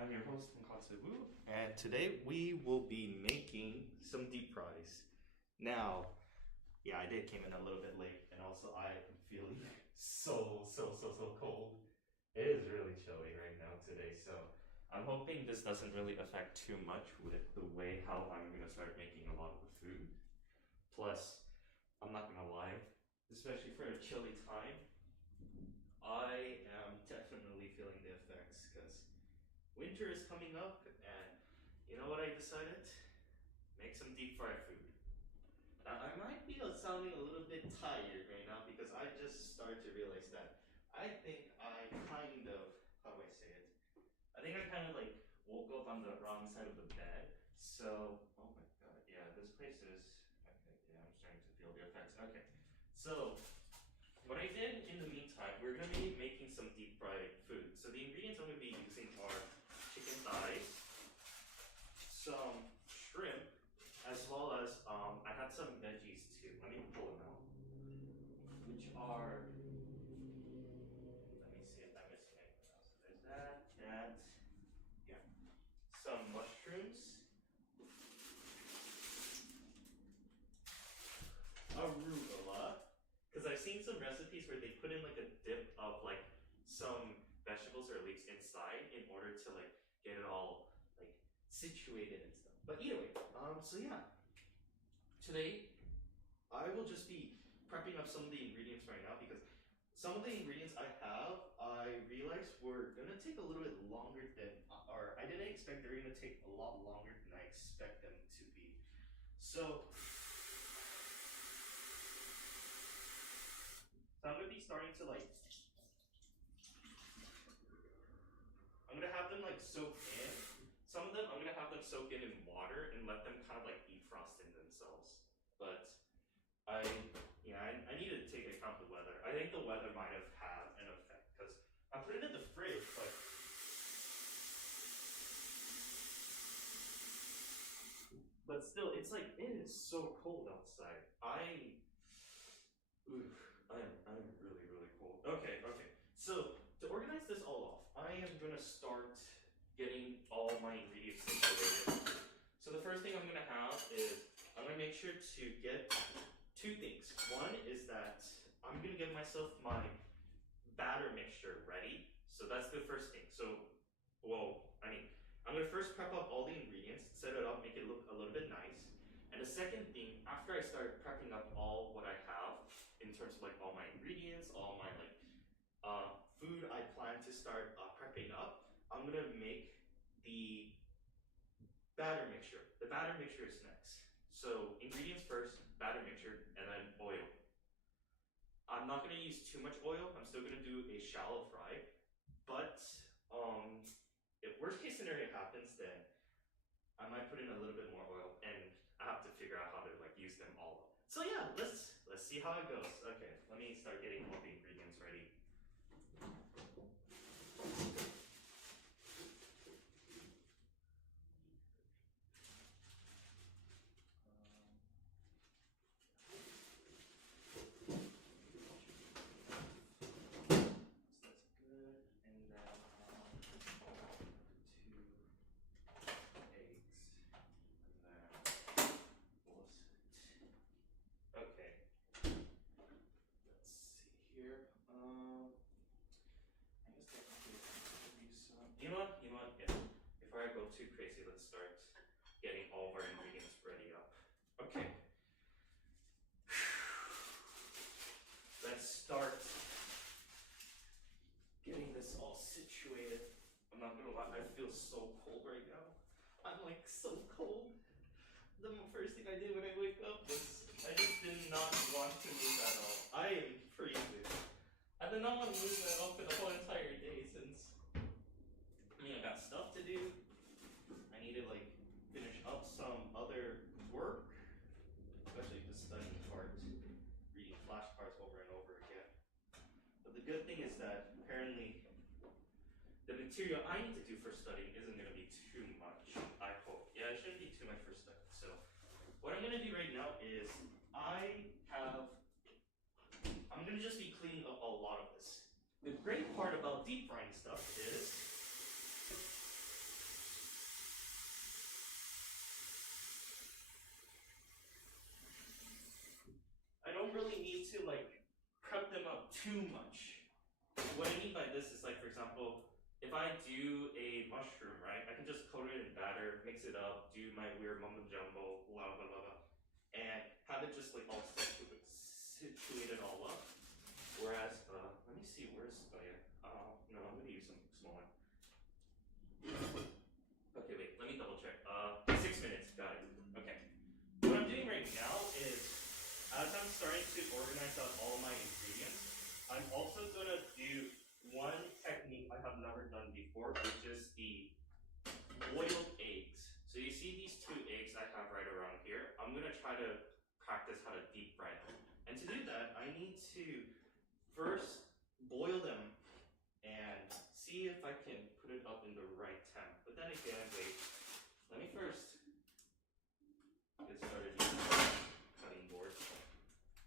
I'm your host, pngtuber, and today we will be making some deep fries. Now, yeah, I did came in a little bit late, and also I am feeling so cold. It is really chilly right now today, so I'm hoping this doesn't really affect too much with the way how I'm gonna start making a lot of the food. Plus, I'm not gonna lie, especially for a chilly time, I am definitely feeling the effects because winter is coming up, and you know what I decided? Make some deep fried food. Now, I might be sounding a little bit tired right now because I just started to realize that I think I kind of, how do I say it? I think I kind of like woke up on the wrong side of the bed. So, oh my god, yeah, this place is, okay, yeah, I'm starting to feel the effects. Okay, so what I did in the meantime, we're going to be making some deep fried food. So the ingredients I'm going to be using are chicken thighs, some shrimp, as well as I had some veggies too. Let me pull them out. Which are, let me see if I'm missing anything else. So there's that, yeah. Some mushrooms, arugula, because I've seen some recipes where they put in like a dip of like some vegetables or leaves inside in order to like get it all like situated and stuff. But either way, so yeah, today I will just be prepping up some of the ingredients right now because some of the ingredients I realized were gonna take a little bit longer than, or I didn't expect they're gonna take a lot longer than I expect them to be. So I'm gonna be starting to like, I'm gonna have them like soak in. Some of them I'm gonna have them soak in water and let them kind of like defrost in themselves. But I need to take account of the weather. I think the weather might have had an effect because I put it in the fridge, but still, it's like it is so cold outside. I'm really cold. Okay. So to organize this all off, I am gonna start getting all my ingredients situated. So the first thing I'm gonna have is I'm gonna make sure to get two things. One is that I'm gonna get myself my batter mixture ready. So that's the first thing. So, I'm gonna first prep up all the ingredients, set it up, make it look a little bit nice. And the second thing, after I start prepping up all what I have in terms of like all my ingredients, all my like food I plan to start prepping up, I'm gonna make the batter mixture. The batter mixture is next. So ingredients first, batter mixture, and then oil. I'm not gonna use too much oil. I'm still gonna do a shallow fry, but if worst case scenario happens, then I might put in a little bit more oil, and I have to figure out how to like use them all up. So yeah, let's see how it goes. Okay, let me start getting all the ingredients ready. That's good, and then 2 eggs, and then what's it? Okay, let's see here. I guess I can use some. You know what? Yeah. Before I go too crazy, let's start getting all of our ingredients ready up. Okay. Let's start getting this all situated. I'm not gonna lie, I feel so cold right now. I'm like so cold. The first thing I did when I wake up was I just did not want to move at all. I am freezing. I did not want to move at all for the whole entire day since I got stuff to do. I need to like finish up some other work, especially the studying part, reading flashcards over and over again. But the good thing is that apparently the material I need to do for studying isn't going to be too much, I hope. Yeah, it shouldn't be too much for studying. So what I'm going to do right now is I'm going to just be cleaning up a lot of this. The great part about deep frying stuff is too much. What I mean by this is, like, for example, if I do a mushroom, right, I can just coat it in batter, mix it up, do my weird mumbo jumbo, blah blah blah blah, and have it just like all situated all up. Whereas, let me see, where's, oh yeah, no, I'm gonna use some small one. Okay, wait, let me double check. 6 minutes, got it. Okay. What I'm doing right now is, as I'm starting to organize out all my ingredients, I'm also gonna do one technique I have never done before, which is the boiled eggs. So you see these 2 eggs I have right around here. I'm gonna try to practice how to deep fry them. And to do that, I need to first boil them and see if I can put it up in the right temp. But then again, wait, let me first get started using the cutting board.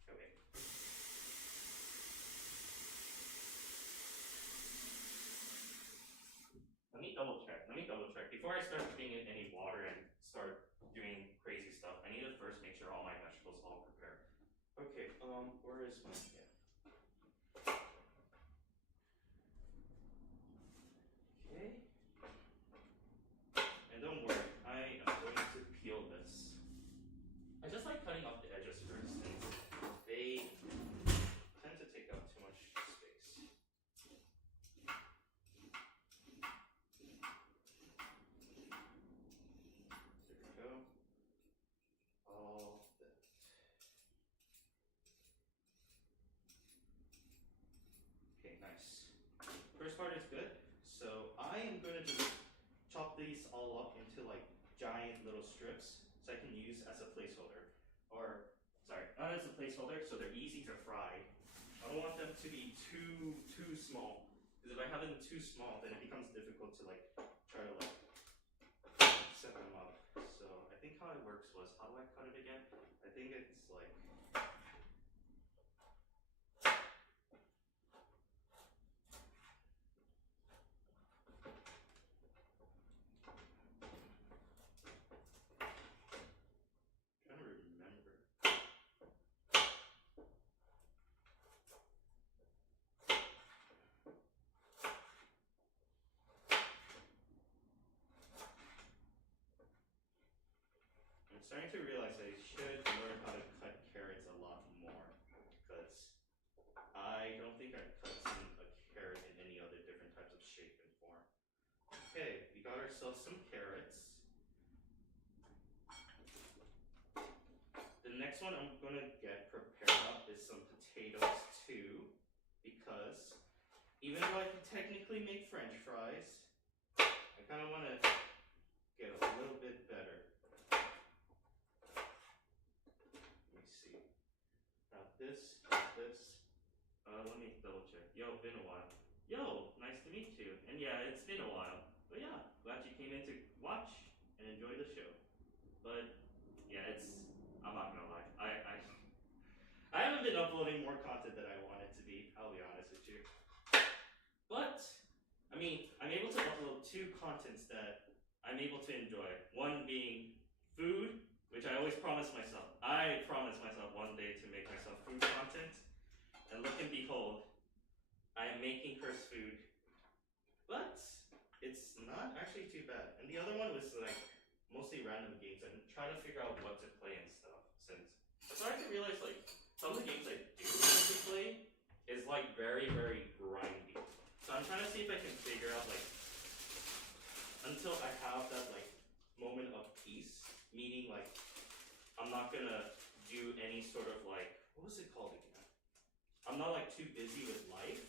Okay. Let me double check. Before I start putting in any water and start doing crazy stuff, I need to first make sure all my vegetables are all prepared. Okay, where is my, yeah. Okay. And don't worry, I am going to peel this. I just like cutting off the edges first, and they tend to take up too much space. There we go. All that. Okay, nice. First part is good. So I am going to just chop these all up into like giant little strips so I can use as a placeholder. Or, sorry, not as a placeholder, so they're easy to fry. I don't want them to be too small, because if I have them too small, then it becomes difficult to like try to like set them up. So I think how it works was, how do I cut it again? I think it's like, I'm trying to remember. I'm starting to realize I should learn how to cut carrots a lot more, because I don't think I've cut a carrot in any other different types of shape and form. Okay, we got ourselves some carrots. The next one I'm gonna get prepared up is some potatoes too, because even though I can technically make French fries, I kind of want to get a little bit better. Let me see. Now this. Let me double check. Yo, been a while. Yo, nice to meet you. And yeah, it's been a while. But yeah, glad you came in to watch and enjoy the show. But yeah, I'm not gonna lie. I haven't been uploading more content than I wanted to be, I'll be honest with you. But, I mean, I'm able to upload 2 contents that I'm able to enjoy. One being food, which I always promise myself. I promise myself one day to make myself food content. And look and behold, I am making cursed food. But it's not actually too bad. And the other one was like mostly random games and trying to figure out what to play and stuff. Since I started to realize like some of the games I do want to play is like very, very grindy. So I'm trying to see if I can figure out like until I have that like moment of peace, meaning like I'm not gonna do any sort of like, what was it called again? I'm not like too busy with life.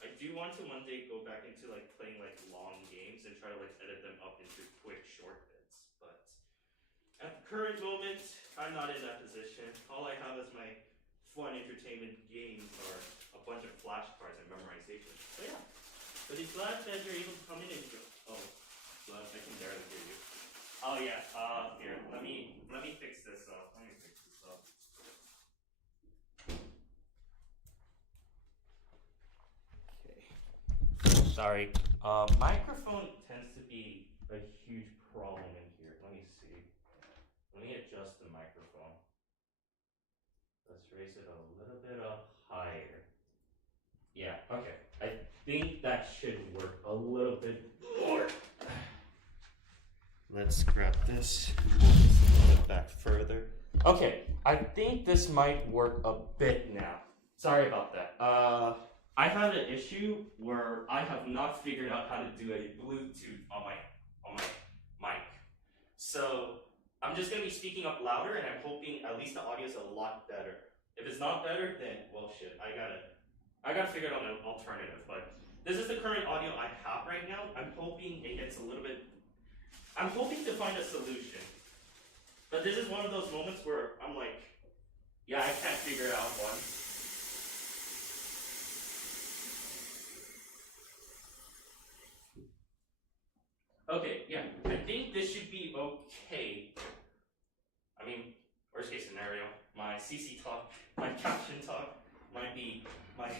I do want to one day go back into like playing like long games and try to like edit them up into quick short bits. But at the current moment, I'm not in that position. All I have as my fun entertainment games are a bunch of flashcards and memorization. So yeah. But it's glad that you're able to come in and go. Oh, glad I can barely hear you. Oh yeah. Here, let me fix this up. Sorry. Microphone tends to be a huge problem in here. Let me see. Let me adjust the microphone. Let's raise it a little bit up higher. Yeah, okay. I think that should work a little bit more. Let's grab this, move this a little bit back further. Okay, I think this might work a bit now. Sorry about that. I had an issue where I have not figured out how to do a Bluetooth on my mic. So I'm just gonna be speaking up louder, and I'm hoping at least the audio is a lot better. If it's not better, then well shit, I gotta figure out an alternative. But this is the current audio I have right now. I'm hoping it gets a little bit. I'm hoping to find a solution. But this is one of those moments where I'm like, yeah, I can't figure out one. Okay, yeah, I think this should be okay. I mean, worst case scenario, my CC talk, my caption talk might be my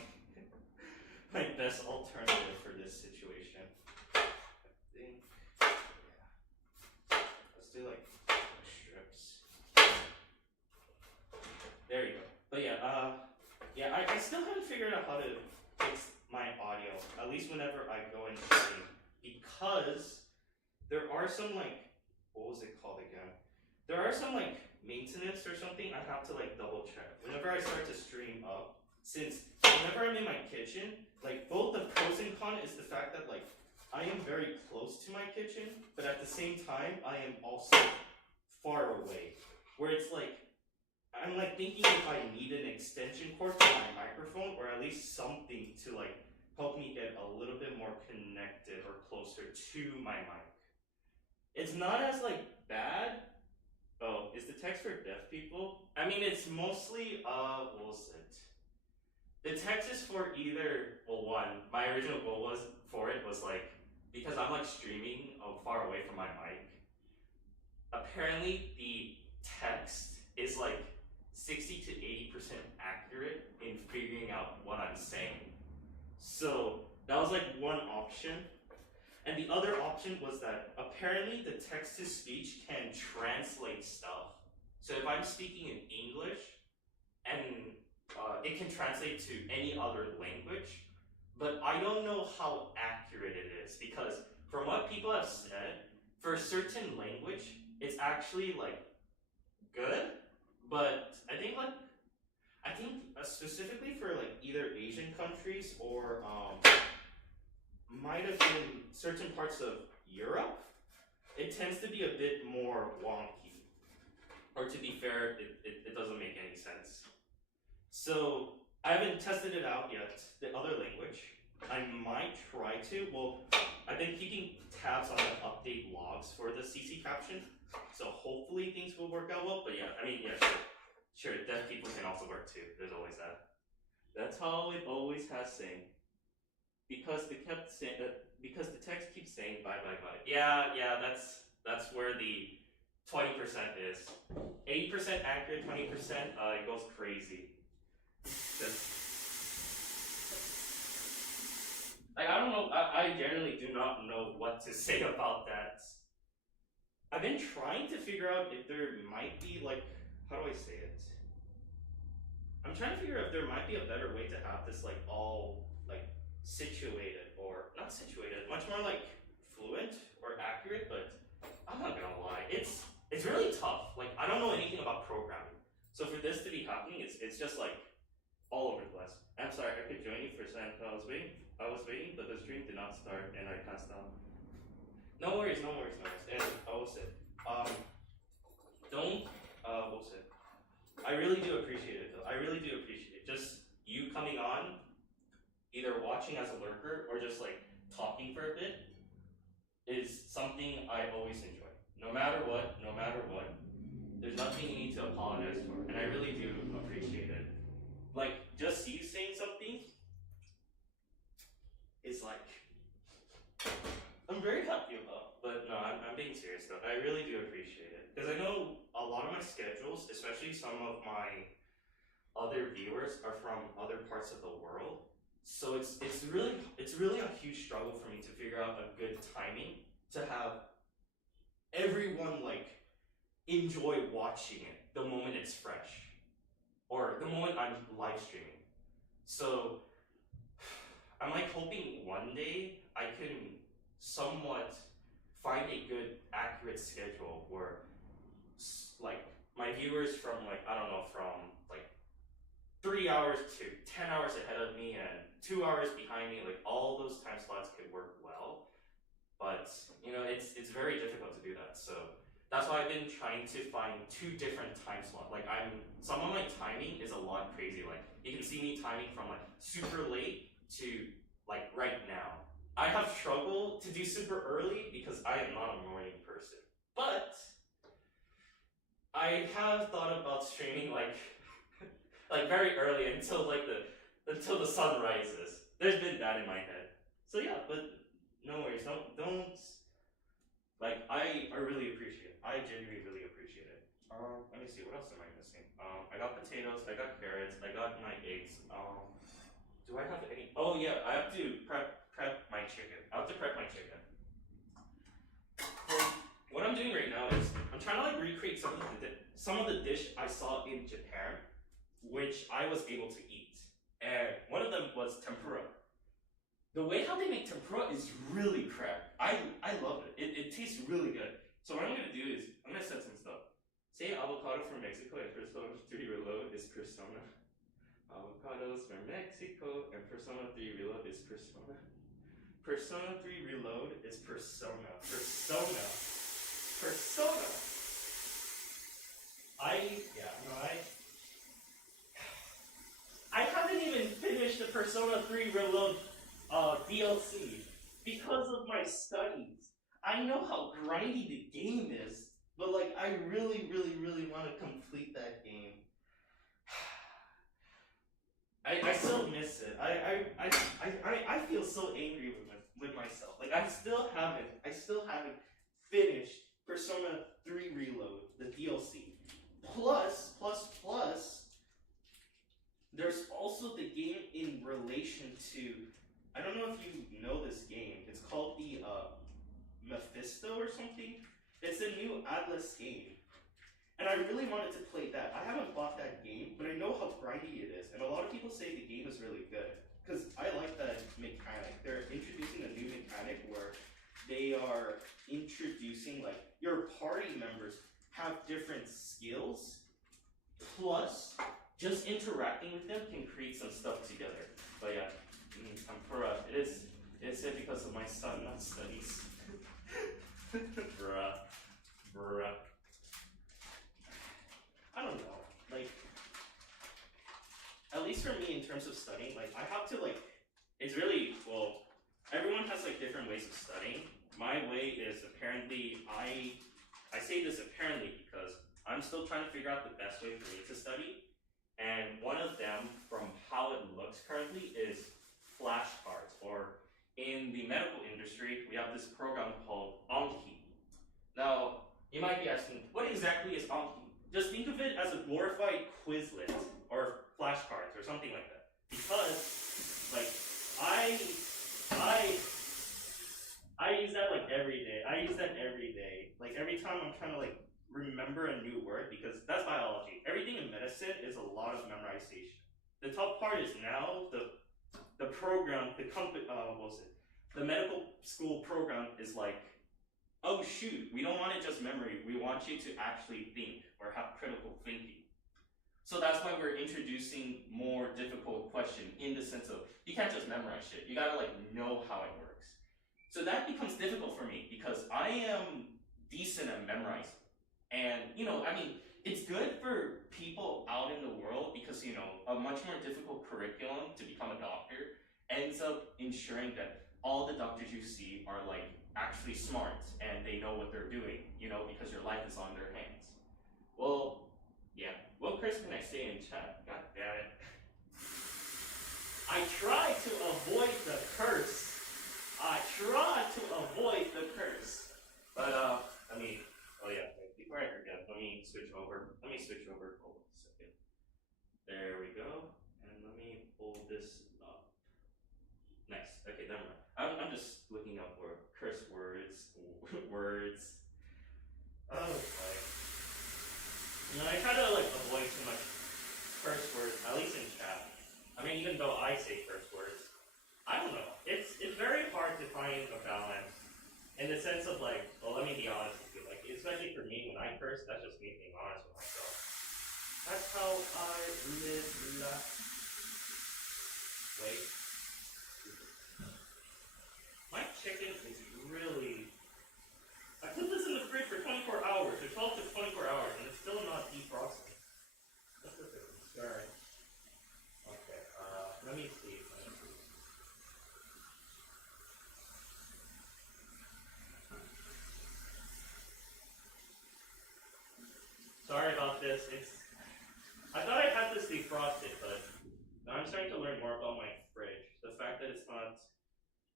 my best alternative for this situation. I think, yeah. Let's do like strips. There you go. But yeah, I still haven't figured out how to fix my audio, at least whenever I go and stream, because there are some like, what was it called again? There are some like maintenance or something I have to like double check whenever I start to stream up. Since whenever I'm in my kitchen, like both the pros and cons is the fact that like I am very close to my kitchen, but at the same time I am also far away. Where it's like I'm like thinking if I need an extension cord for my microphone, or at least something to like help me get a little bit more connected or closer to my mic. It's not as like bad. Oh, is the text for deaf people? I mean, it's mostly what was it? The text is for either, well, one, my original goal was for it was like, because I'm like streaming far away from my mic, apparently the text is like 60 to 80% accurate in figuring out what I'm saying. So that was like one option. And the other option was that apparently the text to speech can translate stuff. So if I'm speaking in English and it can translate to any other language, but I don't know how accurate it is, because from what people have said, for a certain language, it's actually like good, but I think specifically for like either Asian countries or might have been certain parts of Europe, it tends to be a bit more wonky. Or to be fair, it doesn't make any sense. So I haven't tested it out yet, the other language. I might try to. Well, I've been keeping tabs on the update logs for the CC caption, so hopefully things will work out well. But yeah, I mean, yeah, sure, deaf people can also work too. There's always that. That's how it always has saying. Because they kept saying that, because the text keeps saying bye bye bye. Yeah, that's where the 20% is. 80% accurate, 20% it goes crazy. Like I don't know, I generally do not know what to say about that. I've been trying to figure out if there might be like, how do I say it? I'm trying to figure out if there might be a better way to have this like all like situated, or not situated, much more like fluent or accurate, but I'm not gonna lie, it's really tough. Like I don't know anything about programming. So for this to be happening, it's just like all over the place. I'm sorry, I could join you for a second. I was waiting, but the stream did not start and I passed out. No worries. And what was it? What was it? I really do appreciate it though. I really do appreciate it. Just you coming on, either watching as a lurker or just like talking for a bit, is something I always enjoy. No matter what, there's nothing you need to apologize for, and I really do appreciate it. Like, just you saying something is like, I'm very happy about. But no, I'm being serious though. I really do appreciate it, because I know a lot of my schedules, especially some of my other viewers, are from other parts of the world. So it's really a huge struggle for me to figure out a good timing to have everyone like enjoy watching it the moment it's fresh, or the moment I'm live streaming. So I'm like hoping one day I can somewhat find a good, accurate schedule where like my viewers from like, I don't know, from like 3 hours to 10 hours ahead of me and 2 hours behind me, like all those time slots could work well. But you know, it's very difficult to do that. So that's why I've been trying to find 2 different time slots. Like some of my timing is a lot crazy. Like you can see me timing from like super late to like right now. I have struggled to do super early because I am not a morning person. But I have thought about streaming like like very early until like until the sun rises. There's been that in my head. So yeah, but no worries. Don't like I really appreciate it. I genuinely really appreciate it. Let me see, what else am I missing? I got potatoes, I got carrots, I got my eggs. Do I have any? Oh yeah, I have to prep my chicken. I have to prep my chicken. So what I'm doing right now is I'm trying to like recreate some of the dish I saw in Japan, which I was able to eat. And one of them was tempura. The way how they make tempura is really crap. I love it. It tastes really good. So what I'm gonna do is I'm gonna set some stuff. Say avocado from Mexico and Persona 3 Reload is Persona. Avocados from Mexico and Persona 3 Reload is Persona. Persona 3 Reload is Persona. Persona. Persona. I haven't even finished the Persona 3 Reload DLC because of my studies. I know how grindy the game is, but like I really want to complete that game. I still miss it. I feel so angry with myself. Like I still haven't finished Persona 3 Reload, the DLC. Plus, there's also the game in relation to, I don't know if you know this game. It's called the Mephisto or something. It's a new Atlas game. And I really wanted to play that. I haven't bought that game, but I know how grindy it is. And a lot of people say the game is really good. Because I like that mechanic. They're introducing a new mechanic where they are introducing, like, your party members have different skills. Plus, just interacting with them can create some stuff together. But yeah, tempura. It's it because of my son, not studies. Bruh. I don't know, like, at least for me in terms of studying, like, I have to, like, it's really, well, everyone has, like, different ways of studying. My way is apparently, I say this apparently because I'm still trying to figure out the best way for me to study, and one of them, from how it looks currently, is flashcards, or in the medical industry, we have this program called Anki. Now, you might be asking, what exactly is Anki? Just think of it as a glorified Quizlet or flashcards or something like that. Because, like, I use that like every day. Like every time I'm trying to like remember a new word, because that's biology. Everything in medicine is a lot of memorization. The tough part is now the program, the medical school program is like, oh shoot, we don't want it just memory, we want you to actually think or have critical thinking. So that's why we're introducing more difficult question in the sense of, you can't just memorize shit, you gotta like know how it works. So that becomes difficult for me because I am decent at memorizing. And you know, I mean, it's good for people out in the world because, you know, a much more difficult curriculum to become a doctor ends up ensuring that all the doctors you see are like actually smart and they know what they're doing, you know, because your life is on their hands. Well, yeah. What curse can I say in chat? God damn it. I try to avoid the curse. But, I mean, oh yeah, before I forget, let me switch over. Hold on a second. There we go. And let me pull this up. Nice. Okay, never mind. I'm just looking up for curse words. Oh boy. You know, I try to like avoid too much curse words, at least in chat. I mean, even though I say curse words, I don't in the sense of like, well, let me be honest with you, like, especially for me when I curse, that's just me being honest with myself. That's how I live life. Wait. My chicken is really. I put this in the fridge for 24 hours, or 12 to 24 hours, and it's still not defrosted. That's a concern. Okay, let me see. Sorry about this. I thought I had this defrosted, but now I'm starting to learn more about my fridge. The fact that it's not.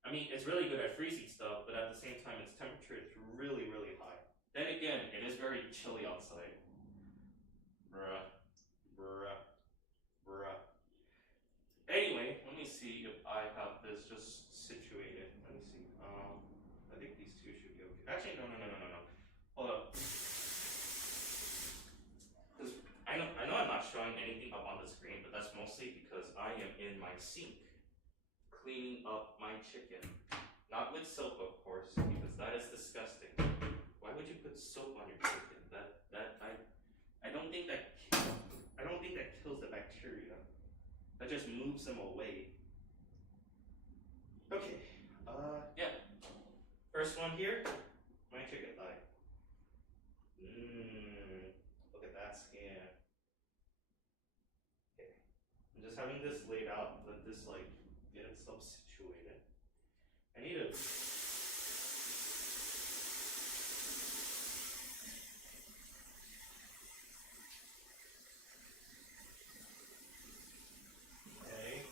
I mean, it's really good at freezing stuff, but at the same time, its temperature is really, really high. Then again, it is very chilly outside. Bruh. Anyway, let me see if I have this just situated. Let me see. I think these two should be okay. Actually, no. Hold up. Because I know I'm not showing anything up on the screen, but that's mostly because I am in my sink cleaning up my chicken. Not with soap, of course, because that is disgusting. Why would you put soap on your chicken? I don't think that kills the bacteria. That just moves them away. Okay. Yeah. First one here, my chicken thigh. Look at that skin. Okay. I'm just having this laid out, let this like get itself situated. I need to. Okay.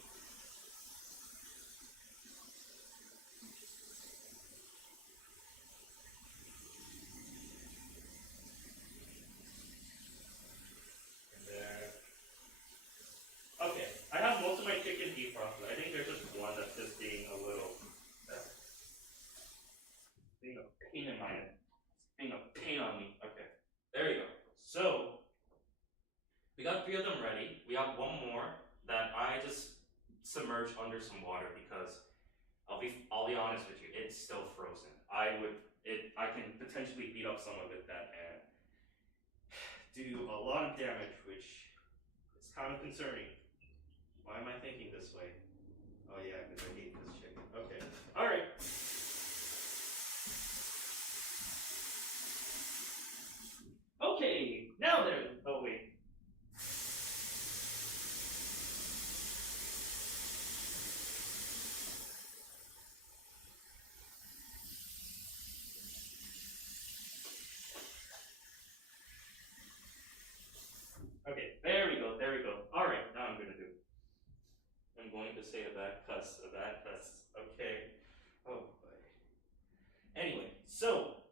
And there. Okay. I have most of my chicken defrosted. I think there's just one that's just being a little. Being a pain in my head. Being a pain on me. Okay. There you go. So, we got 3 of them ready. We have one more that I just submerged under some water because I'll be honest with you, it's still frozen. I can potentially beat up someone with that and do a lot of damage, which is kind of concerning. Why am I thinking this way? Oh yeah, because I hate this chicken. Okay. Alright. Okay, now there. Oh wait. Okay, there we go. Alright, now I'm going to say a bad cuss. Okay. Oh boy. Anyway, so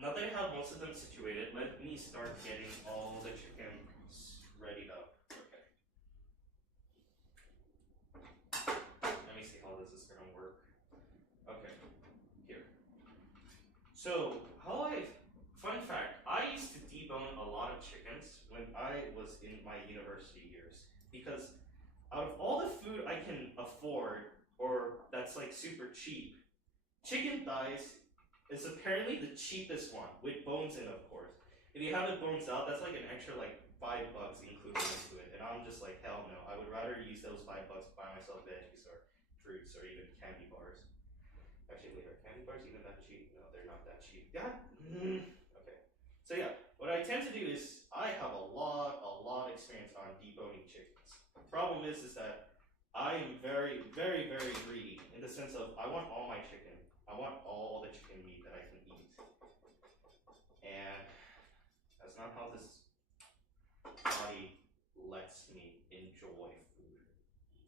now that I have most of them situated, let me start getting all the chickens readied up. Okay. Let me see how this is gonna work. Okay, here. So fun fact, I used to debone a lot of chickens when I was in my university years because out of all the food I can afford or that's like super cheap, chicken thighs is apparently the cheapest one, with bones in, of course. If you have the bones out, that's like an extra like $5 included into it. And I'm just like, hell no. I would rather use those $5 to buy myself veggies or fruits or even candy bars. Actually, wait, are candy bars even that cheap? No, they're not that cheap. God. Okay. So yeah, what I tend to do is I have a lot experience on deboning chickens. The problem is that I am very, very, very greedy in the sense of I want all my chicken. I want all the chicken meat that I can eat. And that's not how this body lets me enjoy food.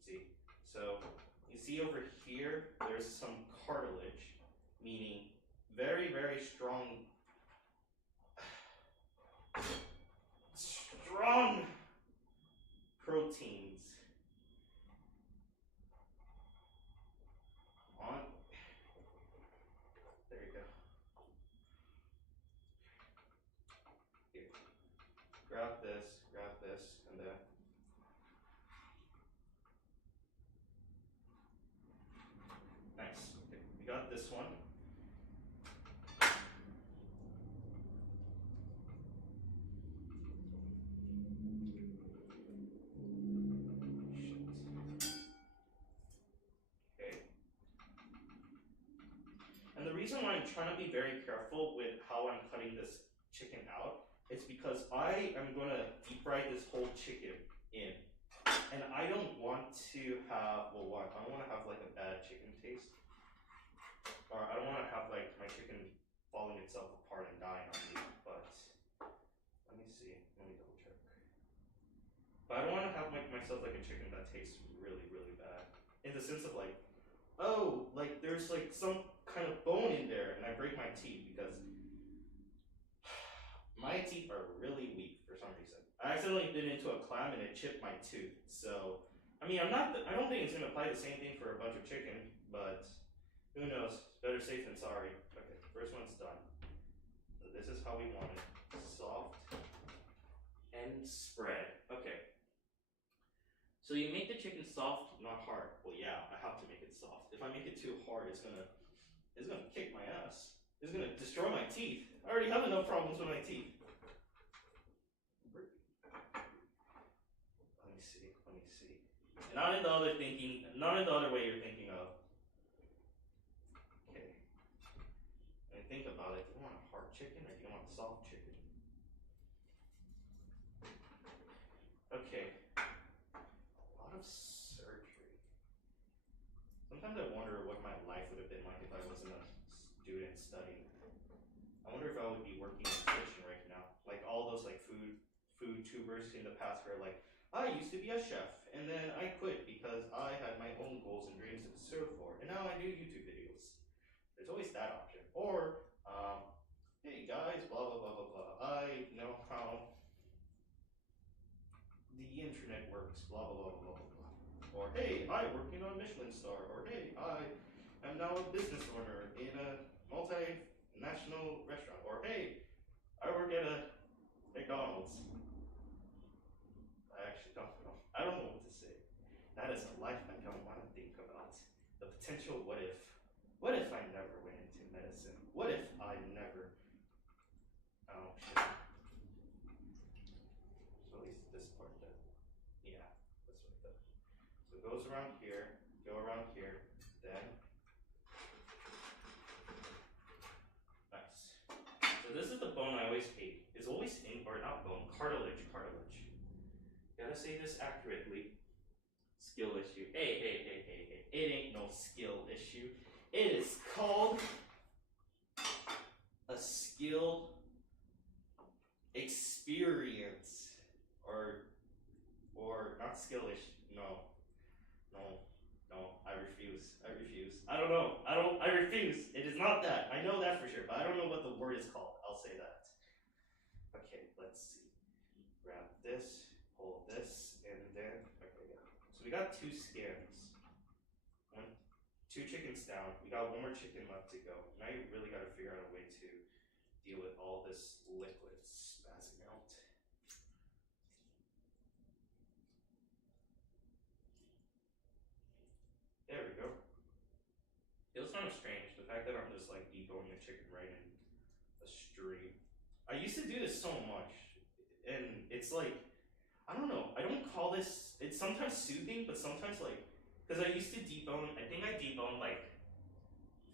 See? So, you see over here, there's some cartilage, meaning very, very strong proteins on. There you go. Here. Grab this, and then nice. Okay, we got this one. reason why I'm trying to be very careful with how I'm cutting this chicken out is because I am going to deep fry this whole chicken in. And I don't want to have, well, one, I don't want to have like a bad chicken taste. Or I don't want to have like my chicken falling itself apart and dying on me. But let me see. Let me double check. But I don't want to have like myself like a chicken that tastes really, really bad. In the sense of like, oh, like there's like some kind of bone in there and I break my teeth because my teeth are really weak for some reason. I accidentally bit into a clam and it chipped my tooth. So, I mean, I don't think it's going to apply the same thing for a bunch of chicken, but who knows? Better safe than sorry. Okay, first one's done. So this is how we want it. Soft and spread. Okay. So you make the chicken soft, not hard. Well, yeah, I have to make it soft. If I make it too hard, it's gonna kick my ass. It's gonna destroy my teeth. I already have enough problems with my teeth. Let me see. And not in the other way you're thinking of. Okay. And think about it. Do you want a hard chicken or do you want soft chicken? Okay. A lot of surgery. Sometimes I wonder what my life would have been like if I wasn't a student studying. I wonder if I would be working in the kitchen right now. Like all those like food tubers in the past were like, I used to be a chef and then I quit because I had my own goals and dreams to serve for, and now I do YouTube videos. There's always that option. Or, hey guys, blah blah blah blah blah. I know how the internet works, blah blah blah blah blah blah. Or hey, I work in a Michelin star. Or hey, I am now a business owner in a multinational restaurant. Or hey, I work at a McDonald's. I actually don't know. I don't know what to say. That is a life I don't want to think about. The potential what if. What if I never went into medicine? What if I never... Oh, shit. So at least this part does. Yeah, that's what it does. So it goes around here, go around here, then... Nice. So this is the bone I always hate. It's always in, or not bone, cartilage. Gotta say this accurately. Skill issue. Hey. It ain't no skill issue. It is called a skill experience. Or not skill issue. No. I refuse. I don't know. I refuse. It is not that. I know that for sure, but I don't know what the word is called. I'll say that. Okay, let's see. Grab this. Hold this, and then, okay, yeah. So we got 2 skins. 2 chickens down. We got 1 more chicken left to go. Now you really got to figure out a way to deal with all this liquid spazzing out. There we go. Feels kind of strange, the fact that I'm just like deboning the chicken right in a stream. I used to do this so much, and it's like, I don't know, I don't call this, it's sometimes soothing, but sometimes like, because I used to debone, I think I deboned like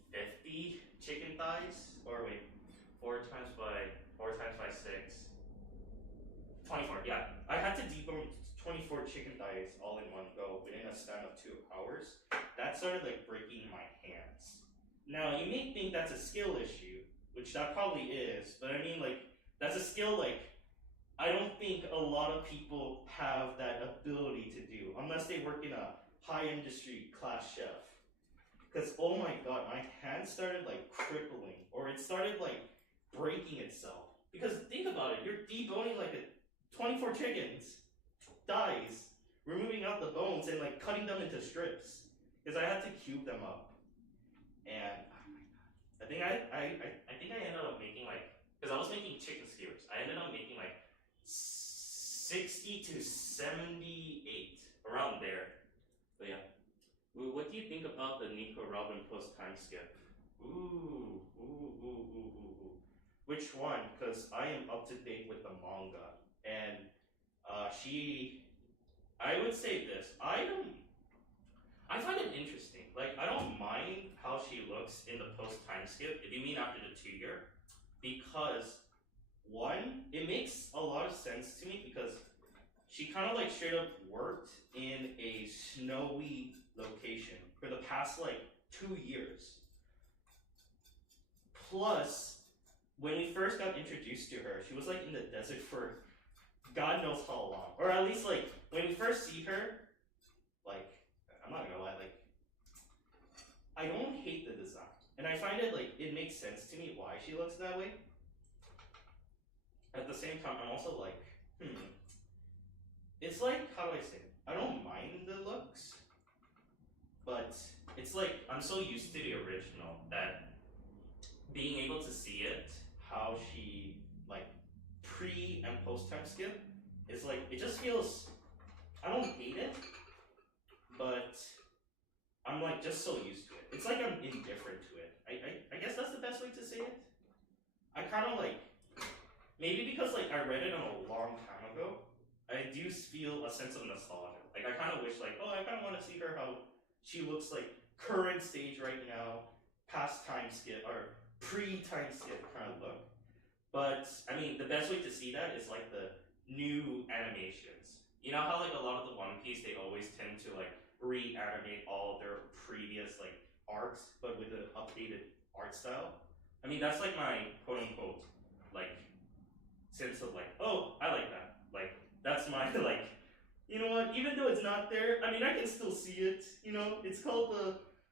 50 chicken thighs, or wait, 4 times by 6, 24, yeah. I had to debone 24 chicken thighs all in one go within a span of 2 hours. That started like breaking my hands. Now, you may think that's a skill issue, which that probably is, but I mean like, that's a skill like, I don't think a lot of people have that ability to do, unless they work in a high industry class chef. Because, oh my god, my hand started like crippling, or it started like breaking itself. Because think about it, you're deboning like 24 chickens, thighs, removing out the bones and like cutting them into strips. Because I had to cube them up. And, oh my god. I think I ended up making like, because I was making chicken skewers, I ended up making like 60 to 78, around there. But yeah. What do you think about the Nico Robin post time skip? Ooh. Which one? Because I am up to date with the manga. And I would say this. I find it interesting. Like, I don't mind how she looks in the post time skip, if you mean after the 2 year, because one, it makes a lot of sense to me because she kind of like straight up worked in a snowy location for the past like 2 years. Plus, when we first got introduced to her, she was like in the desert for God knows how long. Or at least like when we first see her, like, I'm not gonna lie, like, I don't hate the design. And I find it like, it makes sense to me why she looks that way. At the same time, I'm also like, it's like, how do I say it? I don't mind the looks, but it's like, I'm so used to the original that being able to see it, how she, like, pre and post time skip, is like, it just feels, I don't hate it, but I'm like just so used to it. It's like I'm indifferent to it. I guess that's the best way to say it. I kind of like, maybe because like I read it a long time ago, I do feel a sense of nostalgia. Like I kind of wish like, oh, I kind of want to see her how she looks like current stage right now, past time skip or pre-time skip kind of look. But I mean, the best way to see that is like the new animations. You know how like a lot of the One Piece, they always tend to like reanimate all their previous like arcs, but with an updated art style. I mean, that's like my quote unquote like sense of like, oh, I like that. Like that's my like, you know what? Even though it's not there, I mean, I can still see it. You know, it's called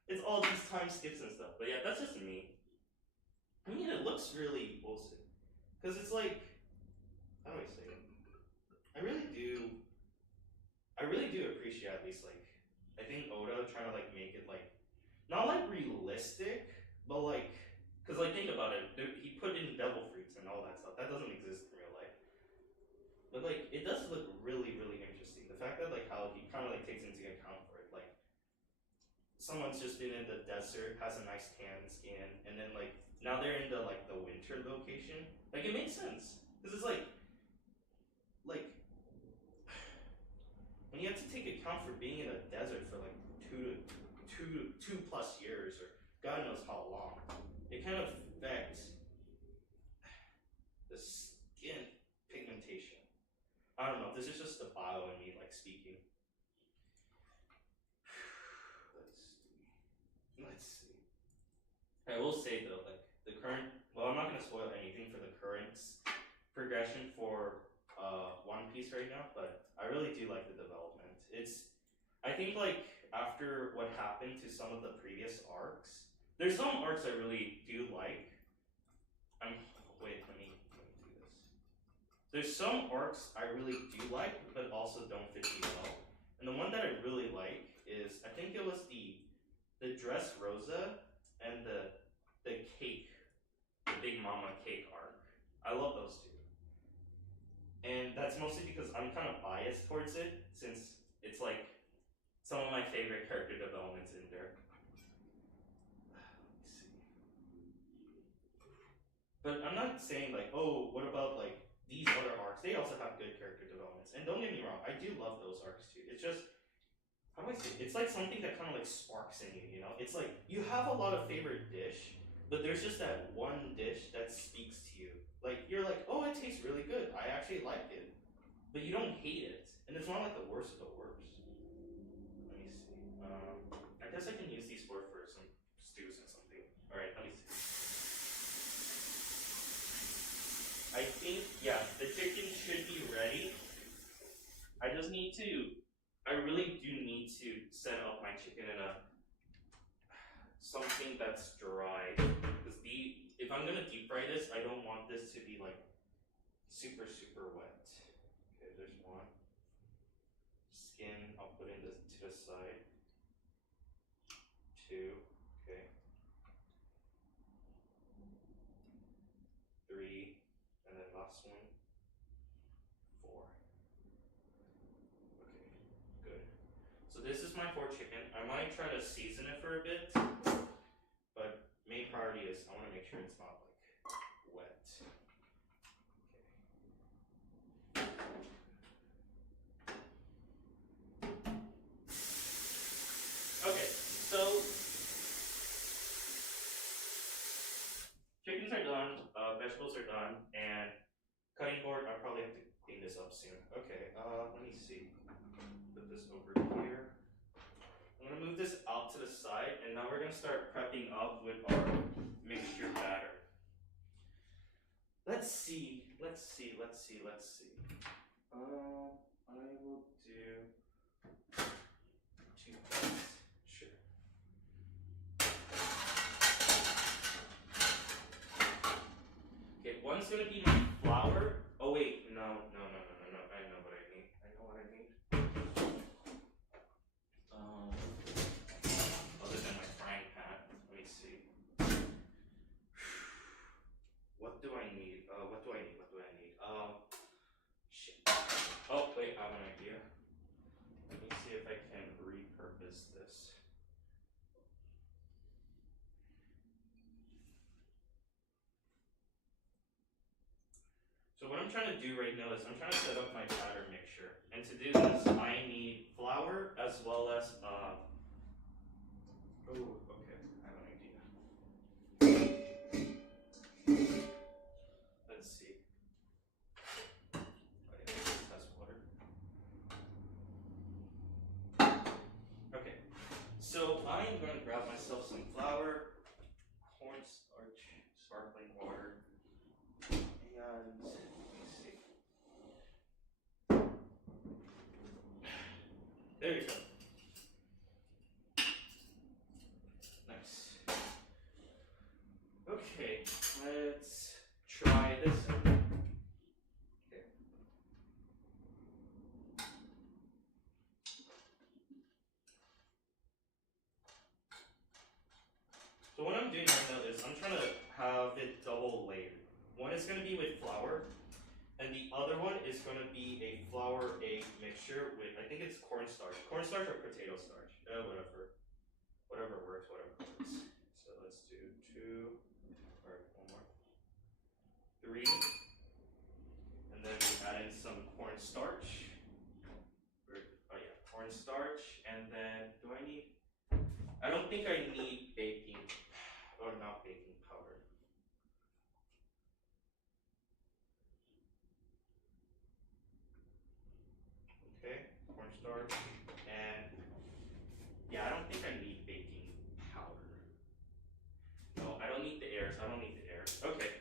it's all these time skips and stuff. But yeah, that's just me. I mean, it looks really awesome because it's like, how do I say it? I really do appreciate at least like, I think Oda trying to like make it like, not like realistic, but like, cause like think about it, he put in devil fruits and all that stuff. That doesn't exist in real life. But like, it does look really, really interesting. The fact that like how he kind of like takes into account for it, like someone's just been in the desert, has a nice tan skin, and then like now they're in the like the winter location. Like it makes sense because it's like when you have to take account for being in a desert for like two plus years or God knows how long, it kind of affects the skin pigmentation. I don't know. This is just the bio in me like speaking. Let's see. I will say though, like the current. Well, I'm not gonna spoil anything for the current progression for One Piece right now, but I really do like the development. I think like after what happened to some of the previous arcs, there's some arcs I really do like. Wait, let me do this. There's some arcs I really do like, but also don't fit me well. And the one that I really like is, I think it was the Dress Rosa and the cake, the Big Mama cake arc. I love those two. And that's mostly because I'm kind of biased towards it, since it's like some of my favorite character developments in there. Let's see. But I'm not saying like, oh, what about like these other arcs? They also have good character developments. And don't get me wrong, I do love those arcs too. It's just, how do I say it? It's like something that kind of like sparks in you, you know? It's like you have a lot of favorite dish, but there's just that one dish that speaks to you. Like you're like, oh, it tastes really good. I actually like it. But you don't hate it. And it's not like the worst of the worst. Let me see. I guess I can use these for some stews and something. Alright, let me see. I think, yeah, the chicken should be ready. I really do need to set up my chicken in something that's dry. Because if I'm gonna deep fry this, I don't want this to be like super, super wet. Okay, there's one. Skin, I'll put in this to the side. 2, okay. 3, and then last one. 4. Okay, good. So this is my 4 chicken. I might try to season it for a bit, but main priority is I want to make sure it's not like wet. Okay. chickens are done, vegetables are done, and cutting board, I'll probably have to clean this up soon. Okay, let me see. Put this over here. I'm gonna move this out to the side, and now we're gonna start prepping up with our mixture batter. Let's see. I will do 2 cups. Sure. Okay, one's gonna be my flour. Oh wait, no. I know what I need. Other than my frying pan. Let me see. What do I need? Shit. Oh wait, I have an idea. Let me see if I can repurpose this. So what I'm trying to do right now is I'm trying to set up my batter mixture. And to do this, I need flour as well as oh, okay, I have an idea. Let's see. Oh, yeah, this has water. Okay, so I am going to grab myself some flour, cornstarch, sparkling water, and let me see. There you go. Nice. Okay, let's try this out. Okay. So what I'm doing right now is I'm trying to have it double layered. One is going to be with flour, and the other one is going to be a flour egg mixture with, I think it's cornstarch. Cornstarch or potato starch. Whatever. Whatever works. So let's do 2, or 1 more. 3. And then we add in some cornstarch. Oh yeah, cornstarch. And then, I don't think I need baking, or not baking powder. Okay, cornstarch, and yeah, I don't think I need baking powder. No, I don't need the airs. Okay,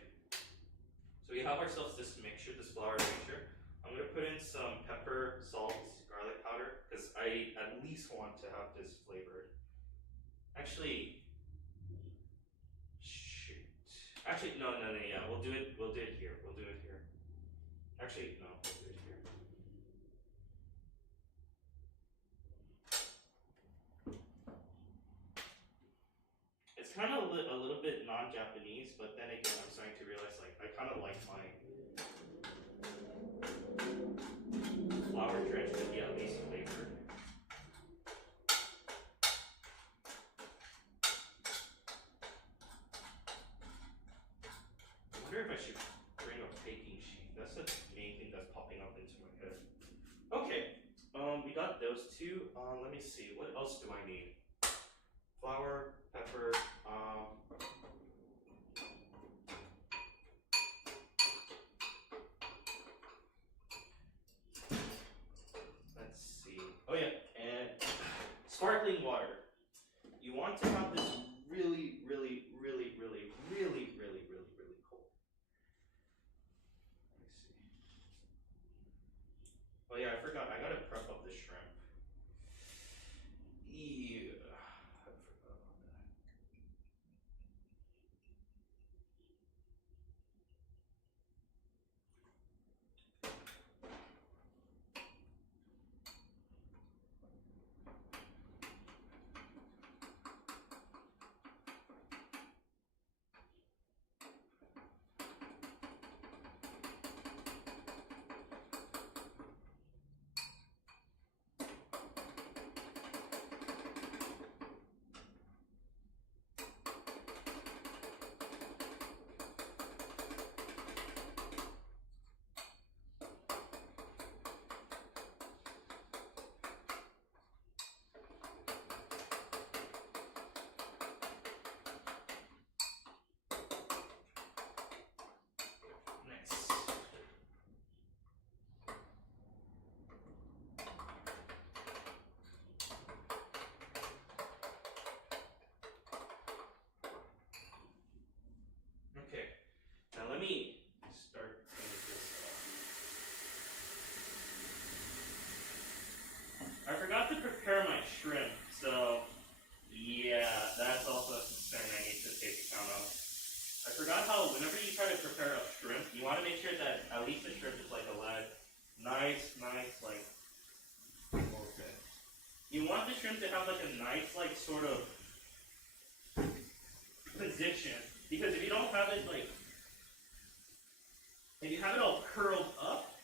so we have ourselves this mixture, this flour mixture. I'm gonna put in some pepper, salt, garlic powder, because I at least want to have this flavored. Actually, shoot. Actually, no, yeah, we'll do it here. Actually, no, we'll do it here. It's kind of a little bit non-Japanese, but then again, I'm starting to realize, like, I kind of like my flour drench to be at least flavored. I wonder if I should bring a baking sheet. That's the main thing that's popping up into my head. Okay, we got those two. Let me see. What else do I need? Flour, pepper. Let's see. Oh yeah, and sparkling water. You want to have this really cold. Let me see. Oh yeah, I forgot. I gotta prep up the shrimp. Yeah, I forgot about that. forgot to prepare my shrimp, so yeah, that's also a concern I need to take account of. I forgot how whenever you try to prepare a shrimp, you want to make sure that at least the shrimp is like a leg. Nice, like, okay. You want the shrimp to have like a nice, like, sort of position. Because if you don't have it, like, if you have it all curled up,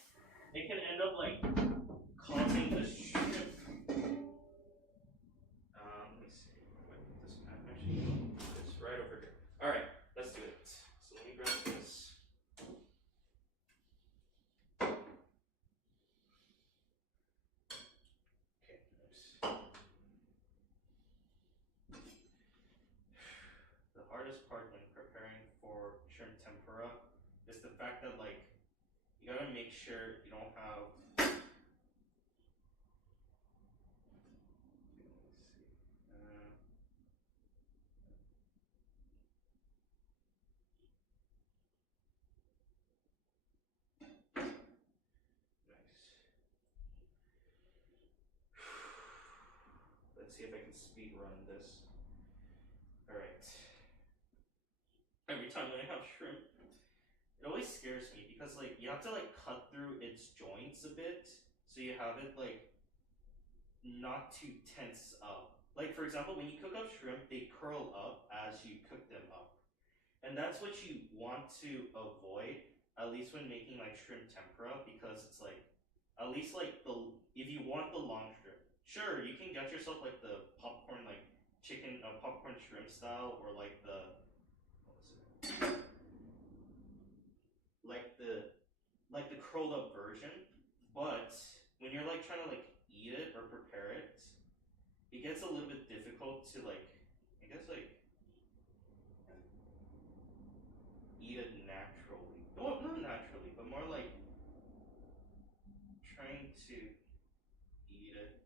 it can end up, like, causing the shrimp. Let me see. Where did this pen actually go? It's right over here. Alright, let's do it. So let me grab this. Okay, nice. The hardest part when preparing for shrimp tempura is the fact that, like, you gotta make sure you don't have. Let's see if I can speed run this. Alright. Every time when I have shrimp, it always scares me because, like, you have to, like, cut through its joints a bit so you have it, like, not too tense up. Like, for example, when you cook up shrimp, they curl up as you cook them up. And that's what you want to avoid, at least when making, like, shrimp tempura, because it's, like, at least, like, if you want the long shrimp, sure, you can get yourself, like, the popcorn, like, chicken, popcorn shrimp style, or, like, the, what was it? Like the curled up version, but when you're, like, trying to, like, eat it or prepare it, it gets a little bit difficult to, like, I guess, like, eat it naturally. Well, not naturally, but more like trying to eat it